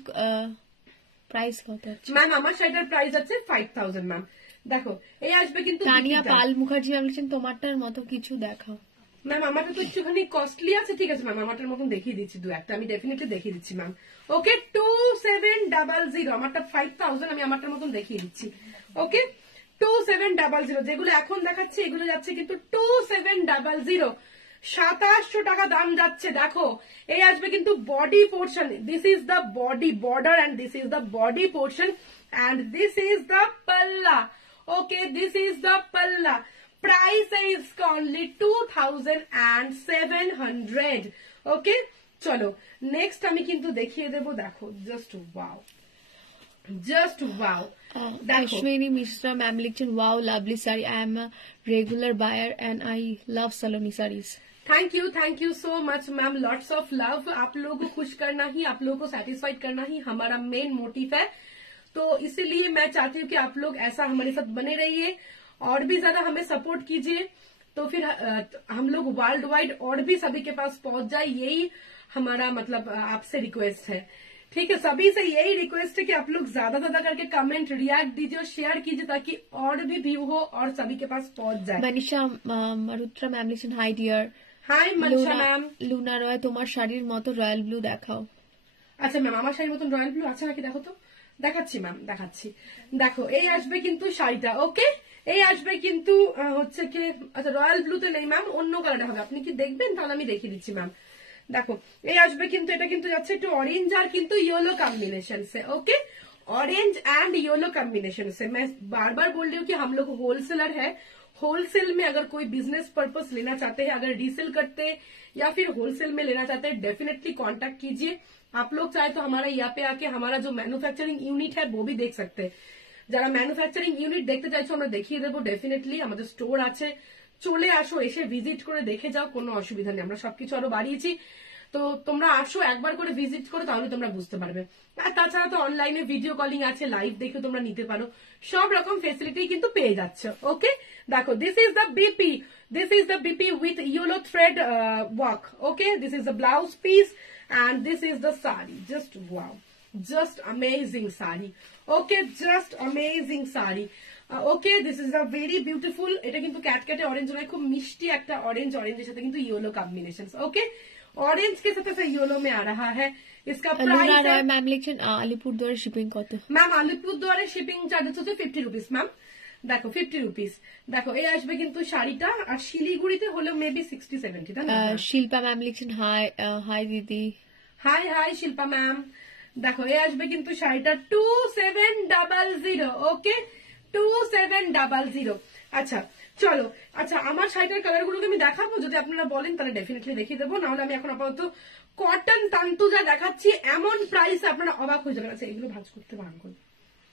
প্রাইস কত? ম্যাম আমার শাড়িটার প্রাইস আছে 5000 ম্যাম। দেখো এই আসবে কিন্তু তানিয়া পাল মুখার্জি বলছেন তোমারটার মতো কিছু দেখাও। ম্যাম আমারটা তো একটুখানি কস্টলি আছে, ঠিক আছে ম্যাম, আমারটার মতন দেখিয়ে দিচ্ছি, দু একটা আমি ডেফিনেটলি দেখিয়ে দিচ্ছি ম্যাম। ওকে, 2700, আমারটা 5000, আমি আমারটার মতন দেখিয়ে দিচ্ছি। ওকে, 2700, যেগুলো এখন দেখাচ্ছি এগুলো যাচ্ছে কিন্তু 2700, 2700 টাকা দাম যাচ্ছে। দেখো এই আসবে কিন্তু body portion, this is the body border and this is the body portion and this is the palla. Okay, this is the পাল্লা, price is only 2700। ওকে, চলো নেক্সট আমি কিন্তু দেখিয়ে দেবো। দেখো just wow, just wow. Ashwini Mishra ma'am লিখছেন wow lovely saree, I am a regular buyer and I love Saloni sarees। Thank you so much ma'am, lots of love. आप लोगों को खुश करना ही, आप लोगों को सेटिस्फाइड करना ही हमारा मेन मोटिव है, तो इसीलिए मैं चाहती हूँ कि आप लोग ऐसा हमारे साथ बने रहिए और भी ज्यादा हमें सपोर्ट कीजिए, तो फिर हम लोग वर्ल्ड वाइड और भी सभी के पास पहुंच जाए, यही हमारा मतलब आपसे रिक्वेस्ट है। ठीक है, सभी से यही रिक्वेस्ट है कि आप लोग ज्यादा करके कमेंट रिएक्ट दीजिए और शेयर कीजिए ताकि और भी व्यू हो और सभी के पास पहुंच जाए। मनीषा मरुत्रा मैम लिखছেন hi dear. Hi Manisha ma'am. Luna Roy তোমার শাড়ির মতো রয়্যাল ব্লু দেখাও। আচ্ছা ম্যাম আমার শাড়ির মতন রয়্যাল ব্লু আছে নাকি দেখো তো, দেখাচ্ছি ম্যাম, দেখাচ্ছি। দেখো এই আসবে কিন্তু শাড়িটা। ওকে, এই আসবে কিন্তু হচ্ছে কি, আচ্ছা রয়্যাল ব্লুতে নেই ম্যাম, অন্য কালারটা হবে, আপনি কি দেখবেন? তাহলে আমি দেখিয়ে দিচ্ছি ম্যাম। দেখো এই আসবে কিন্তু, এটা কিন্তু যাচ্ছে একটু ऑरेंज আর কিন্তু येलो कॉम्बिनेशन से। Okay, orange and yellow combination से। मैं बार बार बोल रही हूँ कि हम लोग होलसेलर है, होलसेल में अगर कोई बिजनेस पर्पस लेना चाहते हैं, अगर रीसेल करते हैं या फिर होलसेल में लेना चाहते हैं, डेफिनेटली कांटेक्ट कीजिए। आप लोग चाहे तो हमारा यहाँ पे आके हमारा जो मैन्युफैक्चरिंग यूनिट है वो भी देख सकते हैं। যারা ম্যানুফ্যাকচারিং ইউনিট দেখতে চাইছো আমরা দেখিয়ে দেবো, ডেফিনেটলি আমাদের স্টোর আছে, চলে আসো, এসে ভিজিট করে দেখে যাও, কোনো অসুবিধা নেই, আমরা সবকিছু আরো বাড়িয়েছি, তো তোমরা আসো একবার করে ভিজিট করো, তাহলে তোমরা বুঝতে পারবে। আর তাছাড়া তো অনলাইনে ভিডিও কলিং আছে, লাইভ দেখে তোমরা নিতে পারো, সব রকম ফেসিলিটি কিন্তু পেয়ে যাচ্ছ। ওকে, দেখো this is the BP, this is the BP with yellow thread work. Okay, this is the blouse piece and this is the sari, just wow, just amazing sari। Okay, just amazing sari। Okay, this is a very beautiful, এটা কিন্তু ক্যাটক্যাটে orange নয়, খুব মিষ্টি একটা orange, অরেঞ্জের সাথে কিন্তু yellow combination. Okay, orange के साथ ऐसा येलो में आ रहा है। इसका प्राइस है मैम लिखছেন আলিপুরদুয়ারে শিপিং কত? ম্যাম আলিপুরদুয়ারে শিপিং চার্জেস হচ্ছে 50 রুপিস ম্যাম। দেখো 50 রুপিস। দেখো এই আসবে কিন্তু শাড়িটা, আর শিলিগুড়িতে হলো মেবি 60-70। তাই না? শিল্পা ম্যাম লিখছেন হাই হাই দিদি। High high Shilpa ma'am. দেখো এই আসবে কিন্তু শাড়িটা 2700। ওকে, 2700। আচ্ছা চলো, আচ্ছা আমার শাড়িটার কালার গুলোকে আমি দেখাবো, যদি আপনারা বলেন তাহলে ডেফিনেটলি দেখিয়ে দেবো, নাহলে আমি এখন আপাতত কটন তান্তুজা দেখাচ্ছি, এমন প্রাইস আপনারা অবাক হয়ে যাবেন। আচ্ছা এগুলো ভাঁজ করতে বারণ করবো,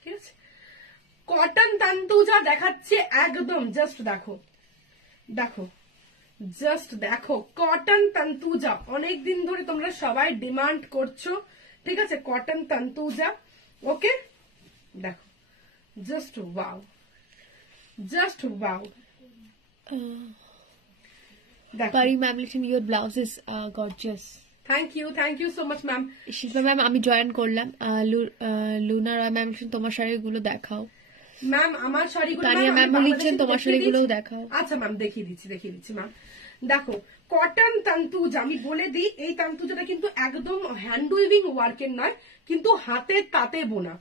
ঠিক আছে? কটন তান্তুজা দেখাচ্ছি একদম, জাস্ট দেখো, দেখো জাস্ট দেখো, কটন তান্তুজা, অনেকদিন ধরে তোমরা সবাই ডিমান্ড করছো, ঠিক আছে? কটন তান্তুজা। ওকে, দেখো just wow, just wow. Pari ma'am লিখছেন your blouse is gorgeous. Thank you so much ma'am. Shilpa ma'am আমি জয়েন করলাম। লুনারা ম্যাম তোমার শাড়িগুলো দেখাও। ম্যাম আমার শাড়িগুলো, তানিয়া ম্যাম লিখছেন তোমার শাড়িগুলো দেখাও। আচ্ছা ম্যাম দেখিয়ে দিচ্ছি ম্যাম। দেখো কটন তান্তুজা, আমি বলে দিই এই তান্তুজাটা কিন্তু একদম হ্যান্ড উইভিং ওয়ার্কের নয়, কিন্তু হাতে তাঁতে বোনা,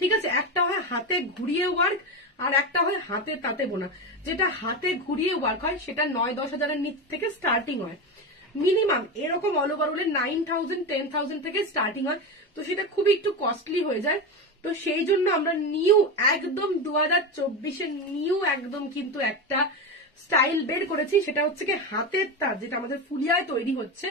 ঠিক আছে? একটা হয় হাতে ঘুরিয়ে ওয়ার্ক আর একটা হয় হাতে তাঁতে বোনা। যেটা হাতে ঘুরিয়ে ওয়ার্ক হয় সেটা 9-10 হাজারের নিচ থেকে স্টার্টিং হয়, মিনিমাম এরকম অল ওভার হলে 9000-10,000 থেকে স্টার্টিং হয়, তো সেটা খুবই একটু কস্টলি হয়ে যায়। তো সেই জন্য আমরা নিউ একদম 2024-এর নিউ একদম কিন্তু একটা স্টাইল বের করেছি, সেটা হচ্ছে কি হাতের তাঁত, যেটা আমাদের ফুলিয়ায় তৈরি হচ্ছে,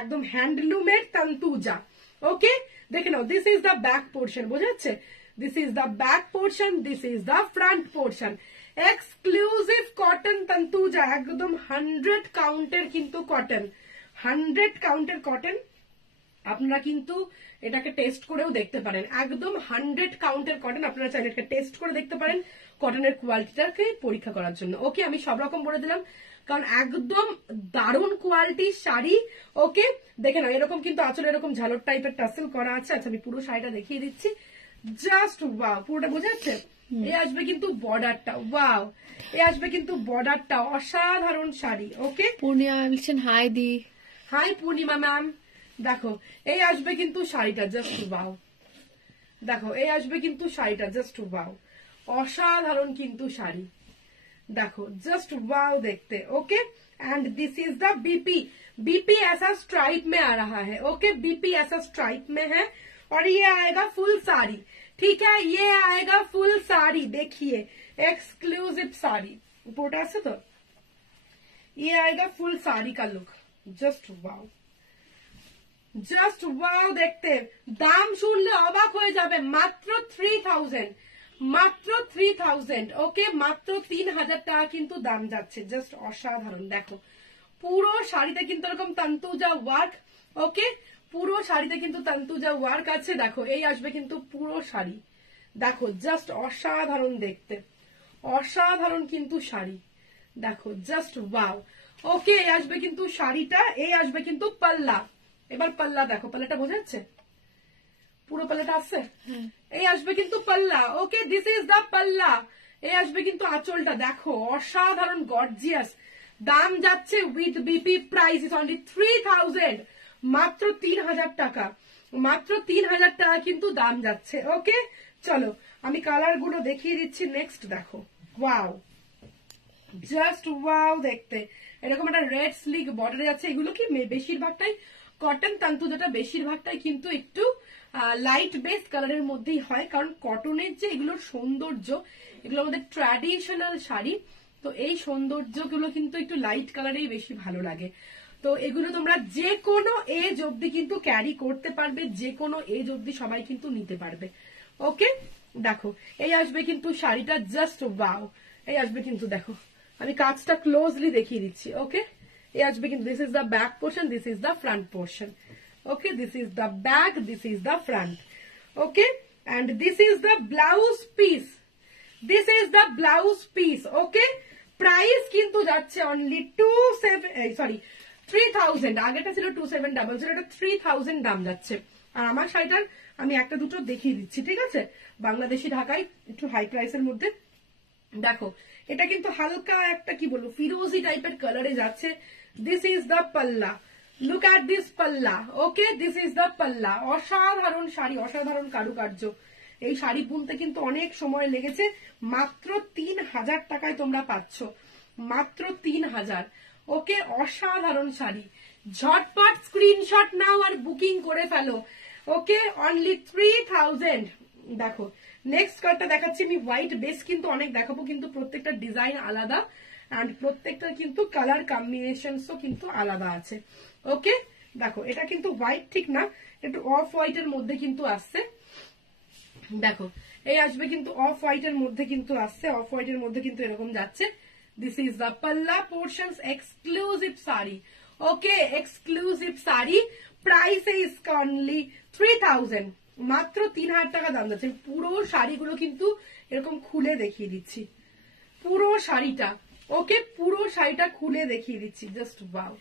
একদম হ্যান্ডলুমের তান্তুজা। ওকে, দেখে নাও, this is the back portion, বোঝা যাচ্ছে? This is the back portion, this is the front portion. Exclusive cotton Tantuja, একদম 100 কাউন্টের কিন্তু কটন, 100 কাউন্টের কটন। আপনারা কিন্তু এটাকে টেস্ট করেও দেখতে পারেন, একদম 100 কাউন্টের কটন। আপনারা চাইলে এটাকে টেস্ট করে দেখতে পারেন কটনের কোয়ালিটিটাকে পরীক্ষা করার জন্য। ওকে, আমি সব রকম বলে দিলাম, কারণ একদম দারুণ কোয়ালিটির শাড়ি। ওকে, দেখে না, এরকম কিন্তু আঁচলে এরকম ঝালর টাইপের টাসেল করা আছে। আচ্ছা, আমি পুরো শাড়িটা দেখিয়ে দিচ্ছি, জাস্ট ওয়াও, পুরোটা বোঝা যাচ্ছে। এ আসবে কিন্তু বর্ডারটা, ওয়াও, এ আসবে কিন্তু বর্ডারটা, অসাধারণ শাড়ি। ওকে, পূর্ণিমা বলছেন হাই দি। হাই পূর্ণিমা ম্যাম। দেখো এই আসবে কিন্তু শাড়িটা, জাস্ট ওয়াও। দেখো এই আসবে কিন্তু শাড়িটা, জাস্ট ওয়াও, অসাধারণ কিন্তু শাড়ি। देखो जस्ट वाओ देखते। Okay, and this is the BP. BP ऐसा स्ट्राइप में आ रहा है। ओके, बीपी ऐसा स्ट्राइप में है और ये आएगा फुल साड़ी। ठीक है, ये आएगा फुल साड़ी। देखिए एक्सक्लूसिव साड़ी पोटा से, तो ये आएगा फुल साड़ी का look. Just wow, just wow দেখতে। দাম শুনলে অবাক হয়ে যাবে, মাত্র 3000, মাত্র 3000। ওকে, মাত্র 3000 টাকা কিন্তু দাম যাচ্ছে, জাস্ট অসাধারণ। দেখো পুরো শাড়িতে কিন্তু এরকম তন্তুজা ওয়ার্ক। ওকে, পুরো শাড়িতে কিন্তু তন্তুজা ওয়ার্ক আছে। দেখো এই আসবে কিন্তু পুরো শাড়ি, দেখো জাস্ট অসাধারণ দেখতে, অসাধারণ কিন্তু শাড়ি। দেখো জাস্ট ওয়াও। ওকে, এই আসবে কিন্তু শাড়িটা, এই আসবে কিন্তু পাল্লা। এবার পাল্লা দেখো, পাল্লাটা বোঝা যাচ্ছে, পুরো পাল্লাটা আসছে। এই আসবে কিন্তু পাল্লা। ওকে, দিস ইজ দা পাল্লা। এই আসবে কিন্তু আঁচলটা, দেখো অসাধারণ গর্জিয়াস। দাম যাচ্ছে with BP, price is only 3000, মাত্র 3000 টাকা, মাত্র 3000 টাকা কিন্তু দাম যাচ্ছে। ওকে, চলো আমি কালার গুলো দেখিয়ে দিচ্ছি। নেক্সট দেখো, ওয়াও, জাস্ট ওয়াও দেখতে। এরকম একটা রেড স্লিক বর্ডারে আছে। এগুলো কি বেশিরভাগটাই কটন তন্তু, যেটা বেশিরভাগটাই কিন্তু একটু লাইট বেস কালারের মধ্যেই হয়, কারণ কটনের যে এগুলোর সৌন্দর্য, এগুলো আমাদের ট্র্যাডিশনাল শাড়ি, তো এই সৌন্দর্যগুলো কিন্তু একটু লাইট কালারেই বেশি ভালো লাগে। তো এগুলো তোমরা যে কোনো এজ অব্দি কিন্তু ক্যারি করতে পারবে, যে কোনো এজ অব্দি সবাই কিন্তু নিতে পারবে। ওকে, দেখো এই আসবে কিন্তু শাড়িটা, জাস্ট ওয়াও। এই আসবে কিন্তু, দেখো আমি কাজটা ক্লোজলি দেখিয়ে দিচ্ছি। ওকে, এই আসবে কিন্তু, this is the back portion, this is the front portion. Okay, this is the back, this is the front. Okay, and this is the blouse piece, this is the blouse piece. Okay, price কিন্তু যাচ্ছে only 3000। আগেটা ছিল 2700, এটা 3000 দাম যাচ্ছে। আর আমার শাড়িটার আমি একটা দুটো দেখিয়ে দিচ্ছি, ঠিক আছে, বাংলাদেশি ঢাকায় একটু হাই প্রাইসের মধ্যে। দেখো এটা কিন্তু হালকা একটা কি বলবো, ফিরোজি টাইপের কালারে যাচ্ছে। দিস ইজ দ্য পাল্লা, লুক এট দিস পাল্লা। ওকে, দিস ইজ দ্য পাল্লা। অসাধারণ শাড়ি, অসাধারণ কারুকার্য। এই শাড়ি বুনতে কিন্তু অনেক সময় লেগেছে, মাত্র 3000 টাকায় তোমরা পাচ্ছ, মাত্র 3000। ওকে, অসাধারণ শাড়ি। ঝটপট স্ক্রিনশট নাও আর বুকিং করে ফেলো। ওকে, অনলি 3000। দেখো নেক্সট কালারটা দেখাচ্ছি আমি, হোয়াইট বেস কিন্তু অনেক দেখাবো, কিন্তু প্রত্যেকটা ডিজাইন আলাদা এন্ড প্রত্যেকটা কিন্তু কালার কম্বিনেশনসও কিন্তু আলাদা আছে। ওকে, দেখো এটা কিন্তু হোয়াইট ঠিক না, একটু অফ হোয়াইটের মধ্যে কিন্তু আসছে। দেখো এই আসবে কিন্তু অফ হোয়াইটের মধ্যে কিন্তু আসছে, অফ হোয়াইটের মধ্যে কিন্তু এরকম যাচ্ছে। This is the palla portions, exclusive sari. Okay, exclusive sari, price is only 3000, মাত্র 3000 টাকা দাম যাচ্ছে। পুরো শাড়িগুলো কিন্তু এরকম খুলে দেখিয়ে দিচ্ছি, পুরো শাড়িটা। ওকে, পুরো শাড়িটা খুলে দেখিয়ে দিচ্ছি, জাস্ট ওয়াও।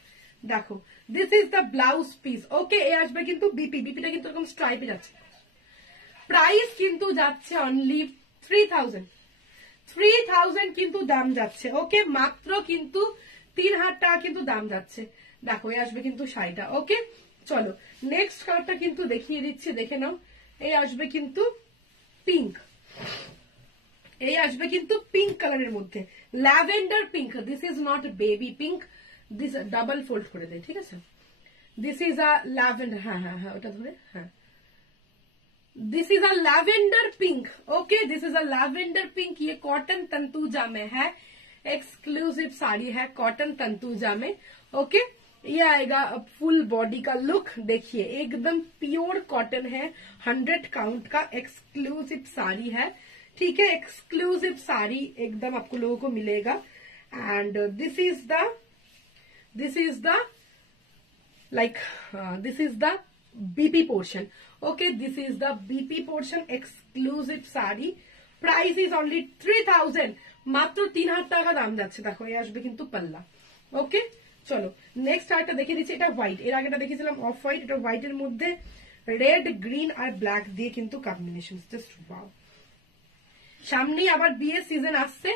দেখো this is the blouse piece. Okay, এ আসবে কিন্তু বিপি, বিপিটা কিন্তু এরকম স্ট্রাইপে যাচ্ছে। প্রাইস কিন্তু যাচ্ছে অনলি 3000, 3000 কিন্তু দাম যাচ্ছে। ওকে, মাত্র কিন্তু 3000 টাকা কিন্তু দাম যাচ্ছে। দেখো এই আসবে কিন্তু শাড়িটা। ওকে, চলো নেক্সট কালারটা কিন্তু দেখিয়ে দিচ্ছি, দেখে নাও। এই আসবে কিন্তু পিঙ্ক, এই আসবে কিন্তু পিঙ্ক কালারের মধ্যে, lavender pink. This is not baby pink, this double fold করে দেয়, ঠিক আছে। দিস ইজ আ ল্যাভেন্ডার, হ্যাঁ হ্যাঁ হ্যাঁ, ওটা ধরে, হ্যাঁ, this is a lavender pink. Okay, this is a lavender pink. ये कॉटन तंतुजा में है, एक्सक्लूसिव साड़ी है कॉटन तंतुजा में। ओके, ये आएगा फुल बॉडी का लुक। देखिए एकदम प्योर कॉटन है, 100 काउंट का एक्सक्लूसिव साड़ी है, ठीक है, एक्सक्लूसिव साड़ी एकदम आपको लोगों को मिलेगा। And this is the like this is the BP portion. Okay, this is the BP portion exclusive saree. Price is only 3000, মাত্র 3000 টাকা দাম যাচ্ছে। দেখো এই আসবে কিন্তু পাল্লা। ওকে, চলো নেক্সট আরেকটা দেখিয়ে দিচ্ছি। এটা হোয়াইট, এর আগেটা দেখিয়েছিলাম অফ হোয়াইট, এটা হোয়াইটের মধ্যে রেড, গ্রিন আর ব্ল্যাক দিয়ে কিন্তু কম্বিনেশন, জাস্ট ওয়াও। সামনেই আবার বিয়ের সিজন আসছে,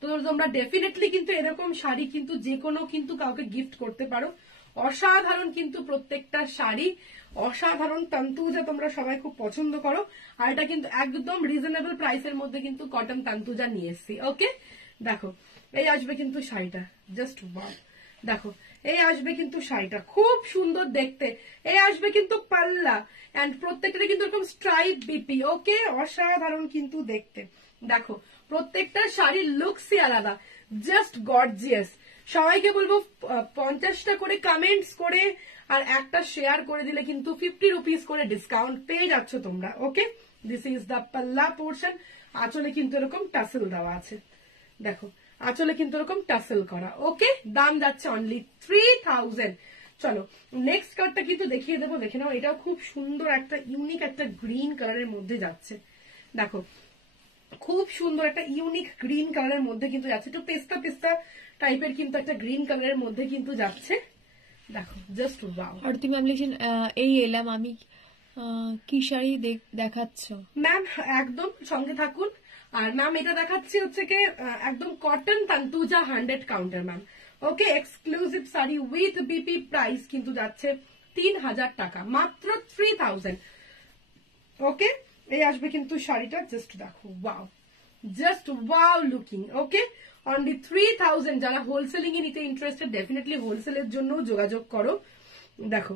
তো তোমরা ডেফিনেটলি কিন্তু এরকম শাড়ি কিন্তু যে কোনো কিন্তু কাউকে গিফট করতে পারো। অসাধারণ কিন্তু প্রত্যেকটা শাড়ি, অসাধারণ তান্তুজা তোমরা সবাই খুব পছন্দ করো। আর এটা কিন্তু একদম রিজনেবল প্রাইসের মধ্যে কিন্তু কটন তান্তুজা নিয়ে এসছি। ওকে, দেখো এই আসবে কিন্তু শাড়িটা, জাস্ট ওয়াও। দেখো এই আসবে কিন্তু শাড়িটা খুব সুন্দর দেখতে। এই আসবে কিন্তু পাল্লা, এন্ড প্রত্যেকটা কিন্তু এরকম স্ট্রাইপ বিপি। ওকে, অসাধারণ কিন্তু দেখতে। দেখো প্রত্যেকটা শাড়ির লুকসই আলাদা, জাস্ট গর্জিয়াস। সবাইকে বলবো 50টা করে কমেন্টস করে আর একটা শেয়ার করে দিলে কিন্তু 50 রুপিস করে ডিসকাউন্ট পেয়ে যাচ্ছ তোমরা। ওকে, this is the palla portion. আঁচলে কিন্তু এরকম টাসেল দেওয়া আছে, দেখো আঁচলে কিন্তু এরকম টাসেল করা। ওকে, দাম যাচ্ছে অনলি 3000। চলো নেক্সট কার্ডটা কিন্তু দেখিয়ে দেবো, দেখে নাও। এটাও খুব সুন্দর একটা ইউনিক একটা গ্রিন কালারের মধ্যে যাচ্ছে। দেখো খুব সুন্দর একটা ইউনিক গ্রিন কালারের মধ্যে কিন্তু যাচ্ছে, একটু পেস্তা পেস্তা টাইপের কিন্তু একটা গ্রিন কালারের মধ্যে কিন্তু যাচ্ছে। দেখো জাস্ট ওয়াও। আর তুমি এই এলাম আমি, কি শাড়ি দেখাচ্ছ ম্যাম? একদম সঙ্গে থাকুন। আর ম্যাম এটা দেখাচ্ছি হচ্ছে কি একদম cotton Tantuja 100 counter ma'am. Okay, exclusive sari with BP, price কিন্তু যাচ্ছে 3000 টাকা, মাত্র 3000। ওকে, এই আসবে কিন্তু শাড়িটা, জাস্ট দেখো ওয়াও, জাস্ট ওয়াও লুকিং। ওকে, অনলি 3000। যারা হোলসেলিং এ নিতে ইন্টারেস্টেড ডেফিনেটলি হোলসেলের জন্য যোগাযোগ করো। দেখো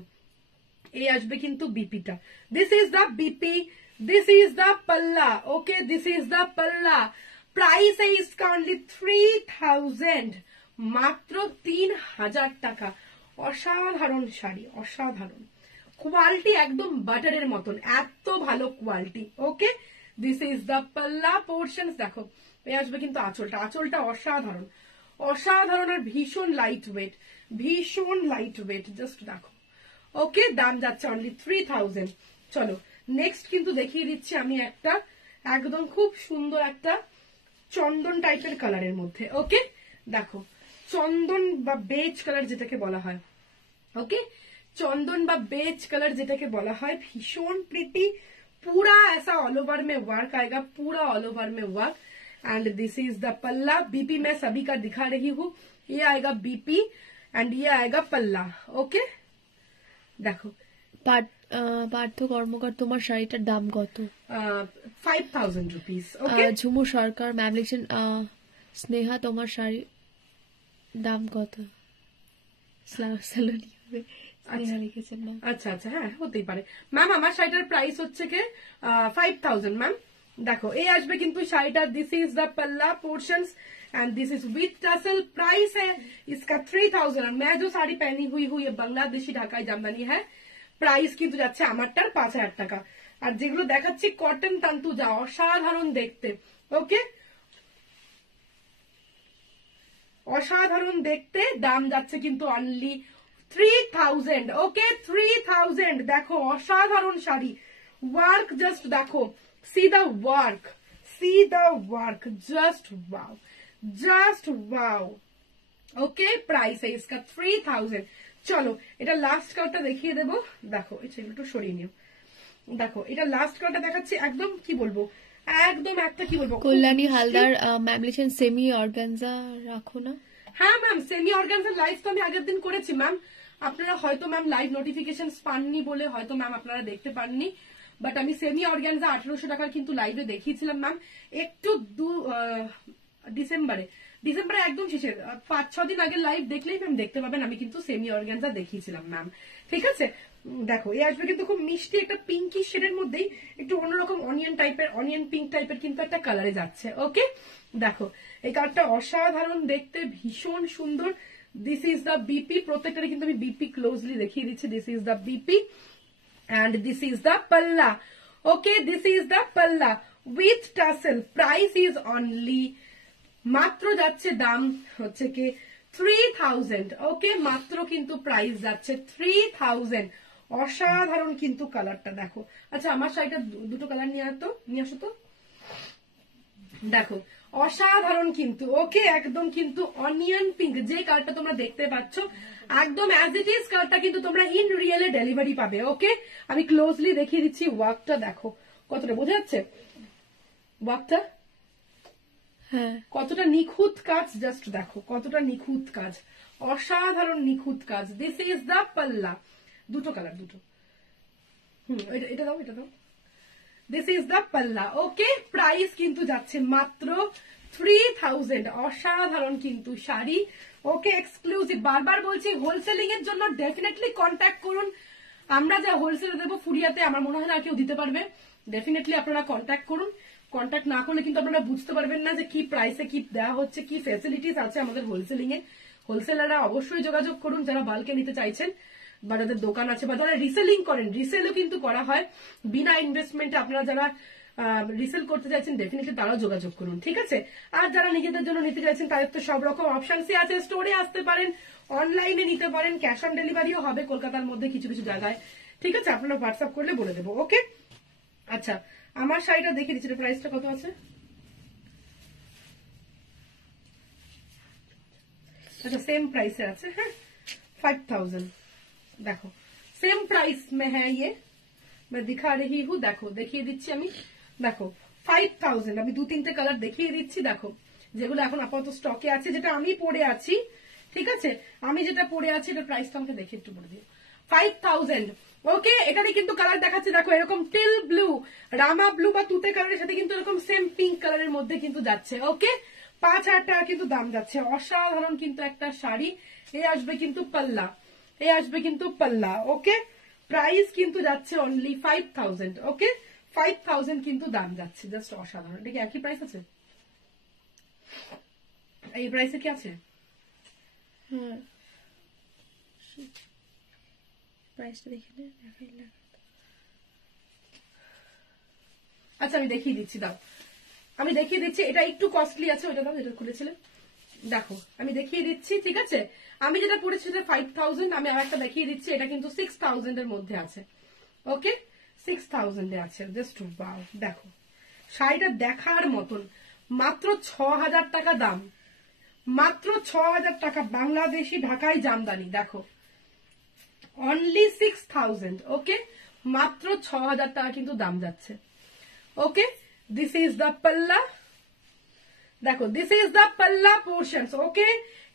এই আসবে কিন্তু বিপিটা, this is the BP, this is the palla. Okay, this is the palla. Price is only 3000, মাত্র 3000 টাকা। অসাধারণ শাড়ি, অসাধারণ কোয়ালিটি, একদম বাটারের মতন, এত ভালো quality. Okay, this is the palla portion. দেখো এই আসবে কিন্তু আঁচলটা, আঁচলটা অসাধারণ, অসাধারণ আর ভীষণ লাইট ওয়েট, ভীষণ লাইট ওয়েট, জাস্ট দেখো। ওকে, দাম যাচ্ছে অনলি 3000। চলো নেক্সট কিন্তু দেখিয়ে দিচ্ছি আমি একটা একদম খুব সুন্দর একটা চন্দন টাইপের কালারের মধ্যে। ওকে, দেখো চন্দন বা বেজ কালার যেটাকে বলা হয়। ওকে, चंदन बा बेज कलर যেটাকে বলা হয়, ভীষণ প্রিটি, पूरा ऐसा ऑल ओवर में वर्क आएगा, पूरा ऑल ओवर में work. And this is the पल्ला। बीपी मैं सभी का दिखा रही हूँ, ये आएगा बीपी एंड ये आएगा पल्ला। ओके, देखो পার্থ কর্মকার, তোমার শাড়িটার দাম কত? 5000 রুপিস। ওকে, ঝুমু সরকার ম্যাম লিখছেন স্নেহা তোমার শাড়ির দাম কত? সালোনি হবে স্নেহা লিখেছেন ম্যাম। আচ্ছা আচ্ছা, হ্যাঁ হতেই পারে ম্যাম। আমার শাড়িটার প্রাইস হচ্ছে কি 5000 ম্যাম। দেখো এই আসবে কিন্তু শাড়িটা, दिस इज द पल्ला portions and this is with tussle. Price है इसका 3000। और मैं जो साड़ी पहनी हुई हूँ ये बांग्लादेशी ढाकाई जामदानी है। প্রাইস কিন্তু যাচ্ছে আমারটার 5000 টাকা। আর যেগুলো দেখাচ্ছি কটন তান্তুজা, অসাধারণ দেখতে। ওকে, অসাধারণ দেখতে, দাম যাচ্ছে কিন্তু অনলি 3000। ওকে, 3000। দেখো অসাধারণ শাড়ি, ওয়ার্ক জাস্ট দেখো, C the work, C the work, just wow, just wow. Okay, price है इसका 3000। চলো এটা লাস্ট কালারটা দেখিয়ে দেবো। দেখো এটা একটু সরিয়ে নিও। দেখো এটা লাস্ট কালারটা দেখাচ্ছি, একদম কি বলবো, একদম একটা কি বলবো, কল্যাণী হালদার ম্যাম লিখছেন সেমি অর্গানজা রাখো না। হ্যাঁ ম্যাম, সেমি অর্গানজার লাইভ তো আমি আগের দিন করেছি ম্যাম। আপনারা হয়তো ম্যাম লাইভ নোটিফিকেশন পাননি বলে হয়তো ম্যাম আপনারা দেখতে পাননি, বাট আমি সেমি অর্গানজা 1800 টাকার কিন্তু লাইভে দেখিয়েছিলাম ম্যাম। একটু ডিসেম্বরে একদম শেষে 5-6 দিন আগে লাইভ দেখলেই ম্যাম দেখতে পাবেন আমি কিন্তু সেমি অর্গানজা দেখিয়েছিলাম ম্যাম। ঠিক আছে, দেখো এই আসবে কিন্তু খুব মিষ্টি একটা পিঙ্কি শেডের মধ্যেই একটু অন্যরকম অনিয়ন টাইপের, অনিয়ন পিঙ্ক টাইপের কিন্তু একটা কালারে যাচ্ছে। ওকে, দেখো এই কালারটা অসাধারণ দেখতে, ভীষণ সুন্দর। This is the BP. প্রত্যেকটা কিন্তু আমি বিপি ক্লোজলি দেখিয়ে দিচ্ছি। This is the BP and this is the palla. Okay, this is the palla. With tassel, price is only, মাত্র যাচ্ছে দাম হচ্ছে কি 3000। ওকে, মাত্র কিন্তু প্রাইস যাচ্ছে 3000। অসাধারণ কিন্তু কালারটা দেখো। আচ্ছা আমার শাড়িটা দুটো কালার নিয়ে আসো তো। দেখো অসাধারণ কিন্তু। ওকে, একদম কিন্তু অনিয়ন পিঙ্ক, যে কালারটা তোমরা দেখতে পাচ্ছ একদম অ্যাজ ইট ইজ কালারটা কিন্তু তোমরা ইন রিয়েলে ডেলিভারি পাবে। ওকে, আমি ক্লোজলি দেখিয়ে দিচ্ছি ওয়ার্কটা, দেখো কতটা বোঝা যাচ্ছে ওয়ার্কটা, হ্যাঁ কতটা নিখুঁত কাজ, জাস্ট দেখো কতটা নিখুঁত কাজ, অসাধারণ নিখুঁত কাজ। দিস ইজ দা পাল্লা, দুটো কালার, দুটো। এটা দাও, এটা দাও। দিস ইজ দা পাল্লা। ওকে, প্রাইস কিন্তু যাচ্ছে মাত্র 3000। অসাধারণ কিন্তু শাড়ি। ওকে, এক্সক্লুসিভ, বারবার বলছি হোলসেলিং এর জন্য ডেফিনেটলি কন্ট্যাক্ট করুন। আমরা যা হোলসেলে দেবো ফুরিয়াতে আমার মনে হয় না কেউ দিতে পারবে। ডেফিনেটলি আপনারা কন্ট্যাক্ট করুন। কন্ট্যাক্ট না করলে কিন্তু আপনারা বুঝতে পারবেন না যে কি প্রাইসে কি দেওয়া হচ্ছে, কি ফেসিলিটিস আছে আমাদের হোলসেলিং এ। হোলসেলাররা অবশ্যই যোগাযোগ করুন যারা বাল্কে নিতে চাইছেন, বা যাদের দোকান আছে বা যারা রিসেলিং করেন, রিসেলও কিন্তু করা হয় বিনা ইনভেস্টমেন্টে। আপনারা যারা রিসেল করতে চাইছেন ডেফিনেটলি তারাও যোগাযোগ করুন, ঠিক আছে। আর যারা নিজেদের জন্য নিতে চাইছেন তাদের তো সব রকম অপশনসই আছে, স্টোরে আসতে পারেন, অনলাইনে নিতে পারেন, ক্যাশ অন ডেলিভারিও হবে কলকাতার মধ্যে কিছু কিছু জায়গায়, ঠিক আছে। আপনারা হোয়াটসঅ্যাপ করলে বলে দেবো। ওকে, আচ্ছা আমার শাড়িটা দেখিয়ে দিচ্ছি, প্রাইসটা কত আছে। अच्छा सेम प्राइस है, अच्छा है 5000। देखो सेम प्राइस में है ये, मैं दिखा रही हूँ, देखो দেখিয়ে দিচ্ছি আমি, দেখো 5000। আমি 2-3টে কালার দেখিয়ে দিচ্ছি, দেখো যেগুলো এখন আপাতত স্টকে আছে, যেটা আমি পরে আছি, ঠিক আছে। আমি যেটা পরে আছি এটার প্রাইসটা আমাকে দেখে একটু বলে দিও। 5000। ওকে, এখানে কিন্তু কালার দেখাচ্ছে, দেখো এরকম টিল ব্লু, রামা ব্লু বা তুতে কালারের সাথে কিন্তু এরকম সেম পিঙ্ক কালারের মধ্যে কিন্তু যাচ্ছে। ওকে, 5000 টাকা কিন্তু দাম যাচ্ছে। অসাধারণ কিন্তু একটা শাড়ি। এ আসবে কিন্তু পাল্লা, এ আসবে কিন্তু পাল্লা। ওকে, প্রাইস কিন্তু যাচ্ছে অনলি 5000। ওকে, 5000 কিন্তু দাম যাচ্ছে, জাস্ট অসাধারণ। এটা কি একই প্রাইস আছে? এই প্রাইসে কি আছে? হ্যাঁ, প্রাইসটা দেখে নে, দেখাই না। আচ্ছা আমি দেখিয়ে দিচ্ছি, দাও আমি দেখিয়ে দিচ্ছি। এটা একটু কস্টলি আছে, ওটা দাও, যেটা খুলেছিলেন। দেখো আমি দেখিয়ে দিচ্ছি, ঠিক আছে। আমি যেটা পড়েছি সেটা 5000, আমি আর একটা দেখিয়ে দিচ্ছি, এটা কিন্তু 6000 এর মধ্যে আছে। ওকে, 6000 এ আছে, জাস্ট ওয়াও। দেখো শাড়িটা দেখার মতন, মাত্র 6000 টাকা দাম, মাত্র 6000 টাকা, বাংলাদেশি ঢাকাই জামদানি। দেখো অনলি 6000। ওকে, মাত্র 6000 টাকা কিন্তু দাম যাচ্ছে। ওকে, দিস ইজ দ্য পাল্লা, দেখো this is the palla portions. ওকে,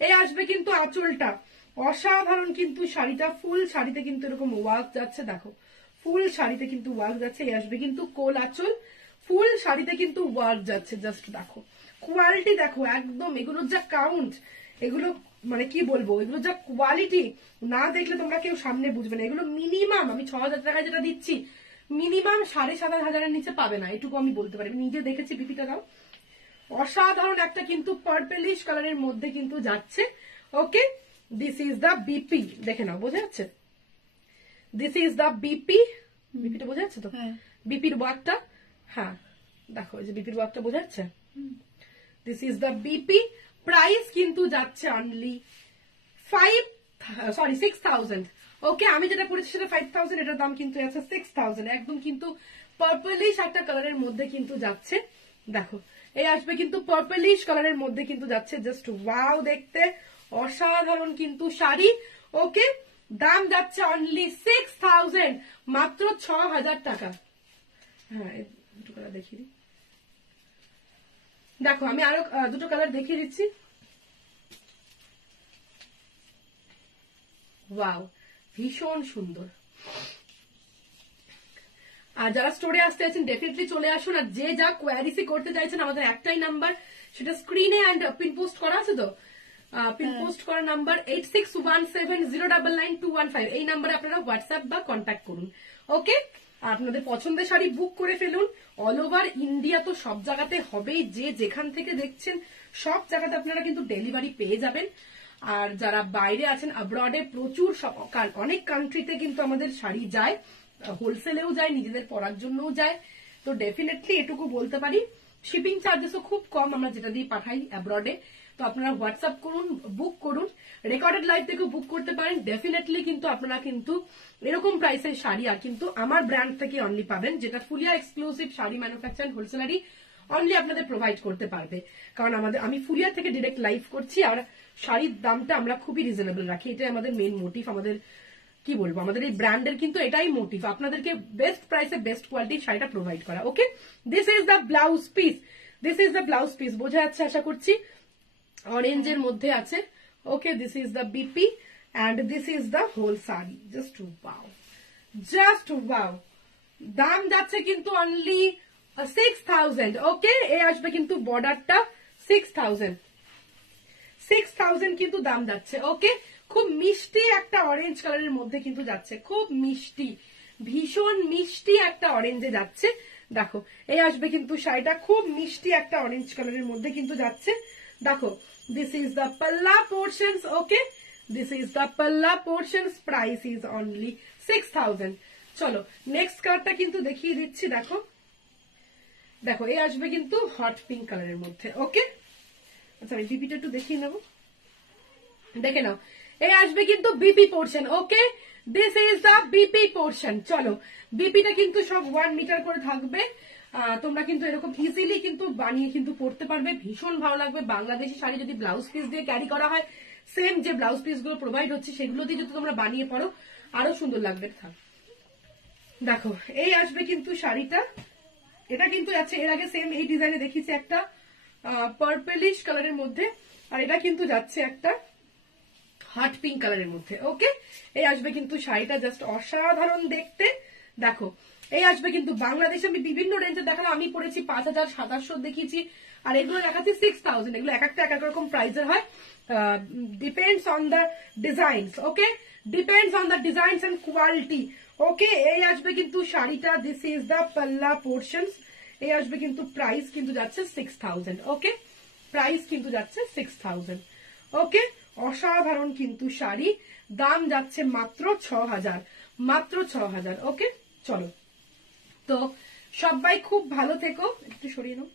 এই আসবে কিন্তু আঁচলটা, অসাধারণ কিন্তু শাড়িটা, ফুল শাড়িতে কিন্তু এরকম ওয়ার্ক যাচ্ছে, দেখো ফুল শাড়িতে কিন্তু ওয়ার্ক যাচ্ছে। এই আসবে কিন্তু কোল আঁচল, ফুল শাড়িতে কিন্তু ওয়ার্ক যাচ্ছে, জাস্ট দেখো কোয়ালিটি, দেখো একদম এগুলোর যা কাউন্ট, এগুলো মানে কি বলবো, এগুলো যা কোয়ালিটি, না দেখলে তোমরা কেউ সামনে বুঝবে না। এগুলো মিনিমাম আমি 6000 টাকায় যেটা দিচ্ছি, মিনিমাম 7500-এর নিচে পাবে না, এটুকু আমি বলতে পারি। আমি নিজে দেখেছি। বিপিটা দাও। অসাধারণ একটা কিন্তু পার্পলিশ কালারের মধ্যে কিন্তু যাচ্ছে। ওকে, দিস ইজ দা বিপি, দেখে নাও, বোঝা যাচ্ছে? দিস ইজ দা বিপি, বিপিটা বোঝা যাচ্ছে তো? বিপির ওয়ার্কটা, হ্যাঁ দেখো এই যে বিপির ওয়ার্কটা বোঝা যাচ্ছে। This is the BP, price কিন্তু যাচ্ছে অনলি 6000। ওকে, আমি যেটা পড়েছি সেটা 5000, এটার দাম কিন্তু আছে 6000। একদম কিন্তু পার্পলিশ একটা কালারের মধ্যে কিন্তু যাচ্ছে। দেখো এই আসবে কিন্তু পার্পলিশ কালারের মধ্যে কিন্তু যাচ্ছে, জাস্ট ওয়াও দেখতে, অসাধারণ কিন্তু শাড়ি। ওকে, দাম যাচ্ছে অনলি 6000, মাত্র 6000 টাকা। হ্যাঁ দুটো কালার দেখিয়ে দিই, দেখো আমি আরো দুটো কালার দেখিয়ে দিচ্ছি। ওয়াও, ভীষণ সুন্দর। আর যারা স্টোরে আসতে চাইছেন ডেফিনেটলি চলে আসুন। আর যে যা কোয়ারিসি করতে চাইছেন, আমাদের একটাই নাম্বার, সেটা স্ক্রিনে অ্যান্ড পিন পোস্ট করা আছে তো, পিন পোস্ট করা নাম্বার 8617099215, এই নাম্বারে আপনারা হোয়াটসঅ্যাপ বা কন্ট্যাক্ট করুন। ওকে, আপনাদের পছন্দের শাড়ি বুক করে ফেলুন। অল ওভার ইন্ডিয়া তো সব জায়গাতে হবেই, যে যেখান থেকে দেখছেন সব জায়গাতে আপনারা কিন্তু ডেলিভারি পেয়ে যাবেন। আর যারা বাইরে আছেন অ্যাব্রডে, প্রচুর অনেক কান্ট্রিতে কিন্তু আমাদের শাড়ি যায়, হোলসেলেও যায়, নিজেদের পরার জন্যও যায়। তো তো ডেফিনেটলি এটুকু বলতে পারি, শিপিং চার্জেসও খুব কম আমরা যেটা দিয়ে পাঠাই অ্যাব্রডে। তো আপনারা হোয়াটসঅ্যাপ করুন, বুক করুন, রেকর্ডেড লাইভ থেকেও বুক করতে পারেন। ডেফিনেটলি কিন্তু আপনারা কিন্তু এরকম প্রাইসের শাড়ি আর কিন্তু আমার ব্র্যান্ড থেকে অনলি পাবেন, যেটা ফুলিয়া এক্সক্লুসিভ শাড়ি ম্যানুফ্যাকচার হোলসেলারই অনলি আপনাদের প্রোভাইড করতে পারবে। কারণ আমি ফুলিয়া থেকে ডিরেক্ট লাইভ করছি, আর শাড়ির দামটা আমরা খুবই রিজনেবল রাখি। এটাই আমাদের মেইন মোটিভ, আমাদের কি বলবো, আমাদের এই ব্র্যান্ডের কিন্তু এটাই মোটিভ, আপনাদেরকে বেস্ট প্রাইসে বেস্ট কোয়ালিটির শাড়িটা প্রোভাইড করা। Okay, this is the blouse piece, this is the blouse piece, বোঝা যাচ্ছে আশা করছি, অরেঞ্জের মধ্যে আছে। Okay, this is the BP and this is the whole sari. Just wow, just wow. দাম যাচ্ছে কিন্তু অনলি 6000। ওকে, এ আসবে কিন্তু বর্ডারটা 6000, 6000 কিন্তু দাম যাচ্ছে। ওকে, খুব মিষ্টি একটা অরেঞ্জ কালারের মধ্যে কিন্তু যাচ্ছে, খুব মিষ্টি, ভীষণ মিষ্টি একটা অরেঞ্জে যাচ্ছে। দেখো, এই আসবে কিন্তু শাড়িটা খুব মিষ্টি একটা অরেঞ্জ কালারের মধ্যে কিন্তু যাচ্ছে। দেখো, this is the palla portions. Okay, this is the palla portions, price is only 6000। চলো নেক্সট কালারটা কিন্তু দেখিয়ে দিচ্ছি। দেখো দেখো, এই আসবে কিন্তু হট পিঙ্ক কালারের মধ্যে। ওকে, আচ্ছা আমি বিপিটা একটু দেখিয়ে নেবো, দেখে নাও। এই আসবে কিন্তু BP portion. Okay, this is the BP portion. চলো, বিপিটা কিন্তু সব 1 মিটার করে থাকবে। তোমরা কিন্তু এরকম ইজিলি কিন্তু বানিয়ে কিন্তু পড়তে পারবে, ভীষণ ভালো লাগবে। বাংলাদেশি শাড়ি যদি ব্লাউজ পিস দিয়ে ক্যারি করা হয়, সেম যে ব্লাউজ পিস গুলো প্রোভাইড হচ্ছে সেগুলো দিয়ে যদি তোমরা বানিয়ে পড়ো, আরো সুন্দর লাগবে। দেখো, এই আসবে কিন্তু শাড়িটা, এটা কিন্তু আছে এর আগে সেম এই ডিজাইনে দেখিয়েছি একটা পার্পলিশ কালারের মধ্যে, আর এটা কিন্তু যাচ্ছে একটা হট পিঙ্ক কালারের মধ্যে। ওকে, এই আসবে কিন্তু শাড়িটা, জাস্ট অসাধারণ দেখতে। দেখো, এই আসবে কিন্তু বাংলাদেশে আমি বিভিন্ন রেঞ্জে দেখালাম, আমি পড়েছি 5700 দেখিয়েছি, আর এগুলো দেখাচ্ছি 6000। এগুলো এক একটা এক এক রকম প্রাইসের হয়, depends on the designs. Okay, depends on the designs and quality. Okay, এই আসবে কিন্তু শাড়িটা, this is the palla portions. এই আসবে কিন্তু প্রাইস কিন্তু যাচ্ছে 6000। ওকে, প্রাইস কিন্তু যাচ্ছে 6000। ওকে, অসাধারণ কিন্তু শাড়ি, দাম যাচ্ছে মাত্র 6000, মাত্র 6000। ওকে, চলো, তো সবাই খুব ভালো থেকো, একটু সরিয়ে নাও।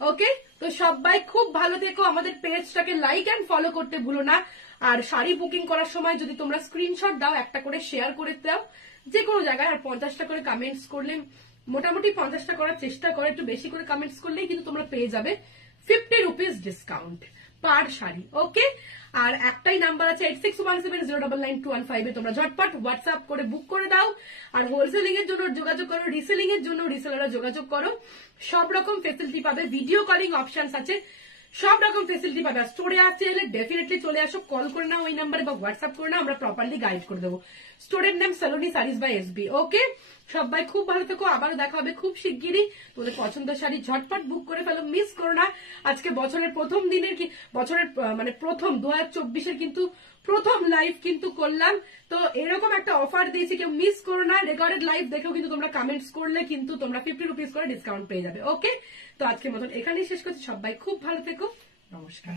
ওকে, তো সবাই খুব ভালো থেকো, আমাদের পেজটাকে লাইক এন্ড ফলো করতে ভুলো না। আর শাড়ি বুকিং করার সময় যদি তোমরা স্ক্রিনশট দাও, একটা করে শেয়ার করে দাও যে কোনো জায়গায়, আর 50টা করে কমেন্টস করলে, মোটামুটি 50টা করার চেষ্টা করো, একটু বেশি করে কমেন্টস করলেই কিন্তু তোমরা পেয়ে যাবে 50 রুপিস ডিসকাউন্ট পার শাড়ি। ওকে, আর একটাই নাম্বার আছে 8617099215 এ তোমরা ঝটপট হোয়াটসঅ্যাপ করে বুক করে দাও। আর হোলসেলিং এর জন্য যোগাযোগ করো, রিসেলিং এর জন্য রিসেলাররা যোগাযোগ করো, সব রকম ফেসিলিটি পাবে, ভিডিও কলিং অপশনস আছে, সব রকম ফেসিলিটি পাবে। স্টোরে আসতে এলে ডেফিনেটলি চলে আসো, কল করে নাও ওই নাম্বারে বা হোয়াটসঅ্যাপ করে নাও, আমরা প্রপারলি গাইড করে দেবো। স্টোরের নাম সালোনি সারিস বাই এসবি। ওকে, সবাই খুব ভালো থেকো, আবারও দেখা হবে খুব শিগগিরই। তোমাদের পছন্দের শাড়ি ঝটপট বুক করে ফেলো, মিস করো না। আজকে বছরের প্রথম দিনের কি বছরের মানে প্রথম 2024-এর কিন্তু প্রথম লাইভ কিন্তু করলাম, তো এরকম একটা অফার দিয়েছি, কেউ মিস করো না। রেকর্ডেড লাইভ দেখেও কিন্তু তোমরা কমেন্টস করলে কিন্তু তোমরা 50 রুপিস করে ডিসকাউন্ট পেয়ে যাবে। ওকে, তো আজকের মতন এখানেই শেষ করছি, সবাই খুব ভালো থেকো, নমস্কার।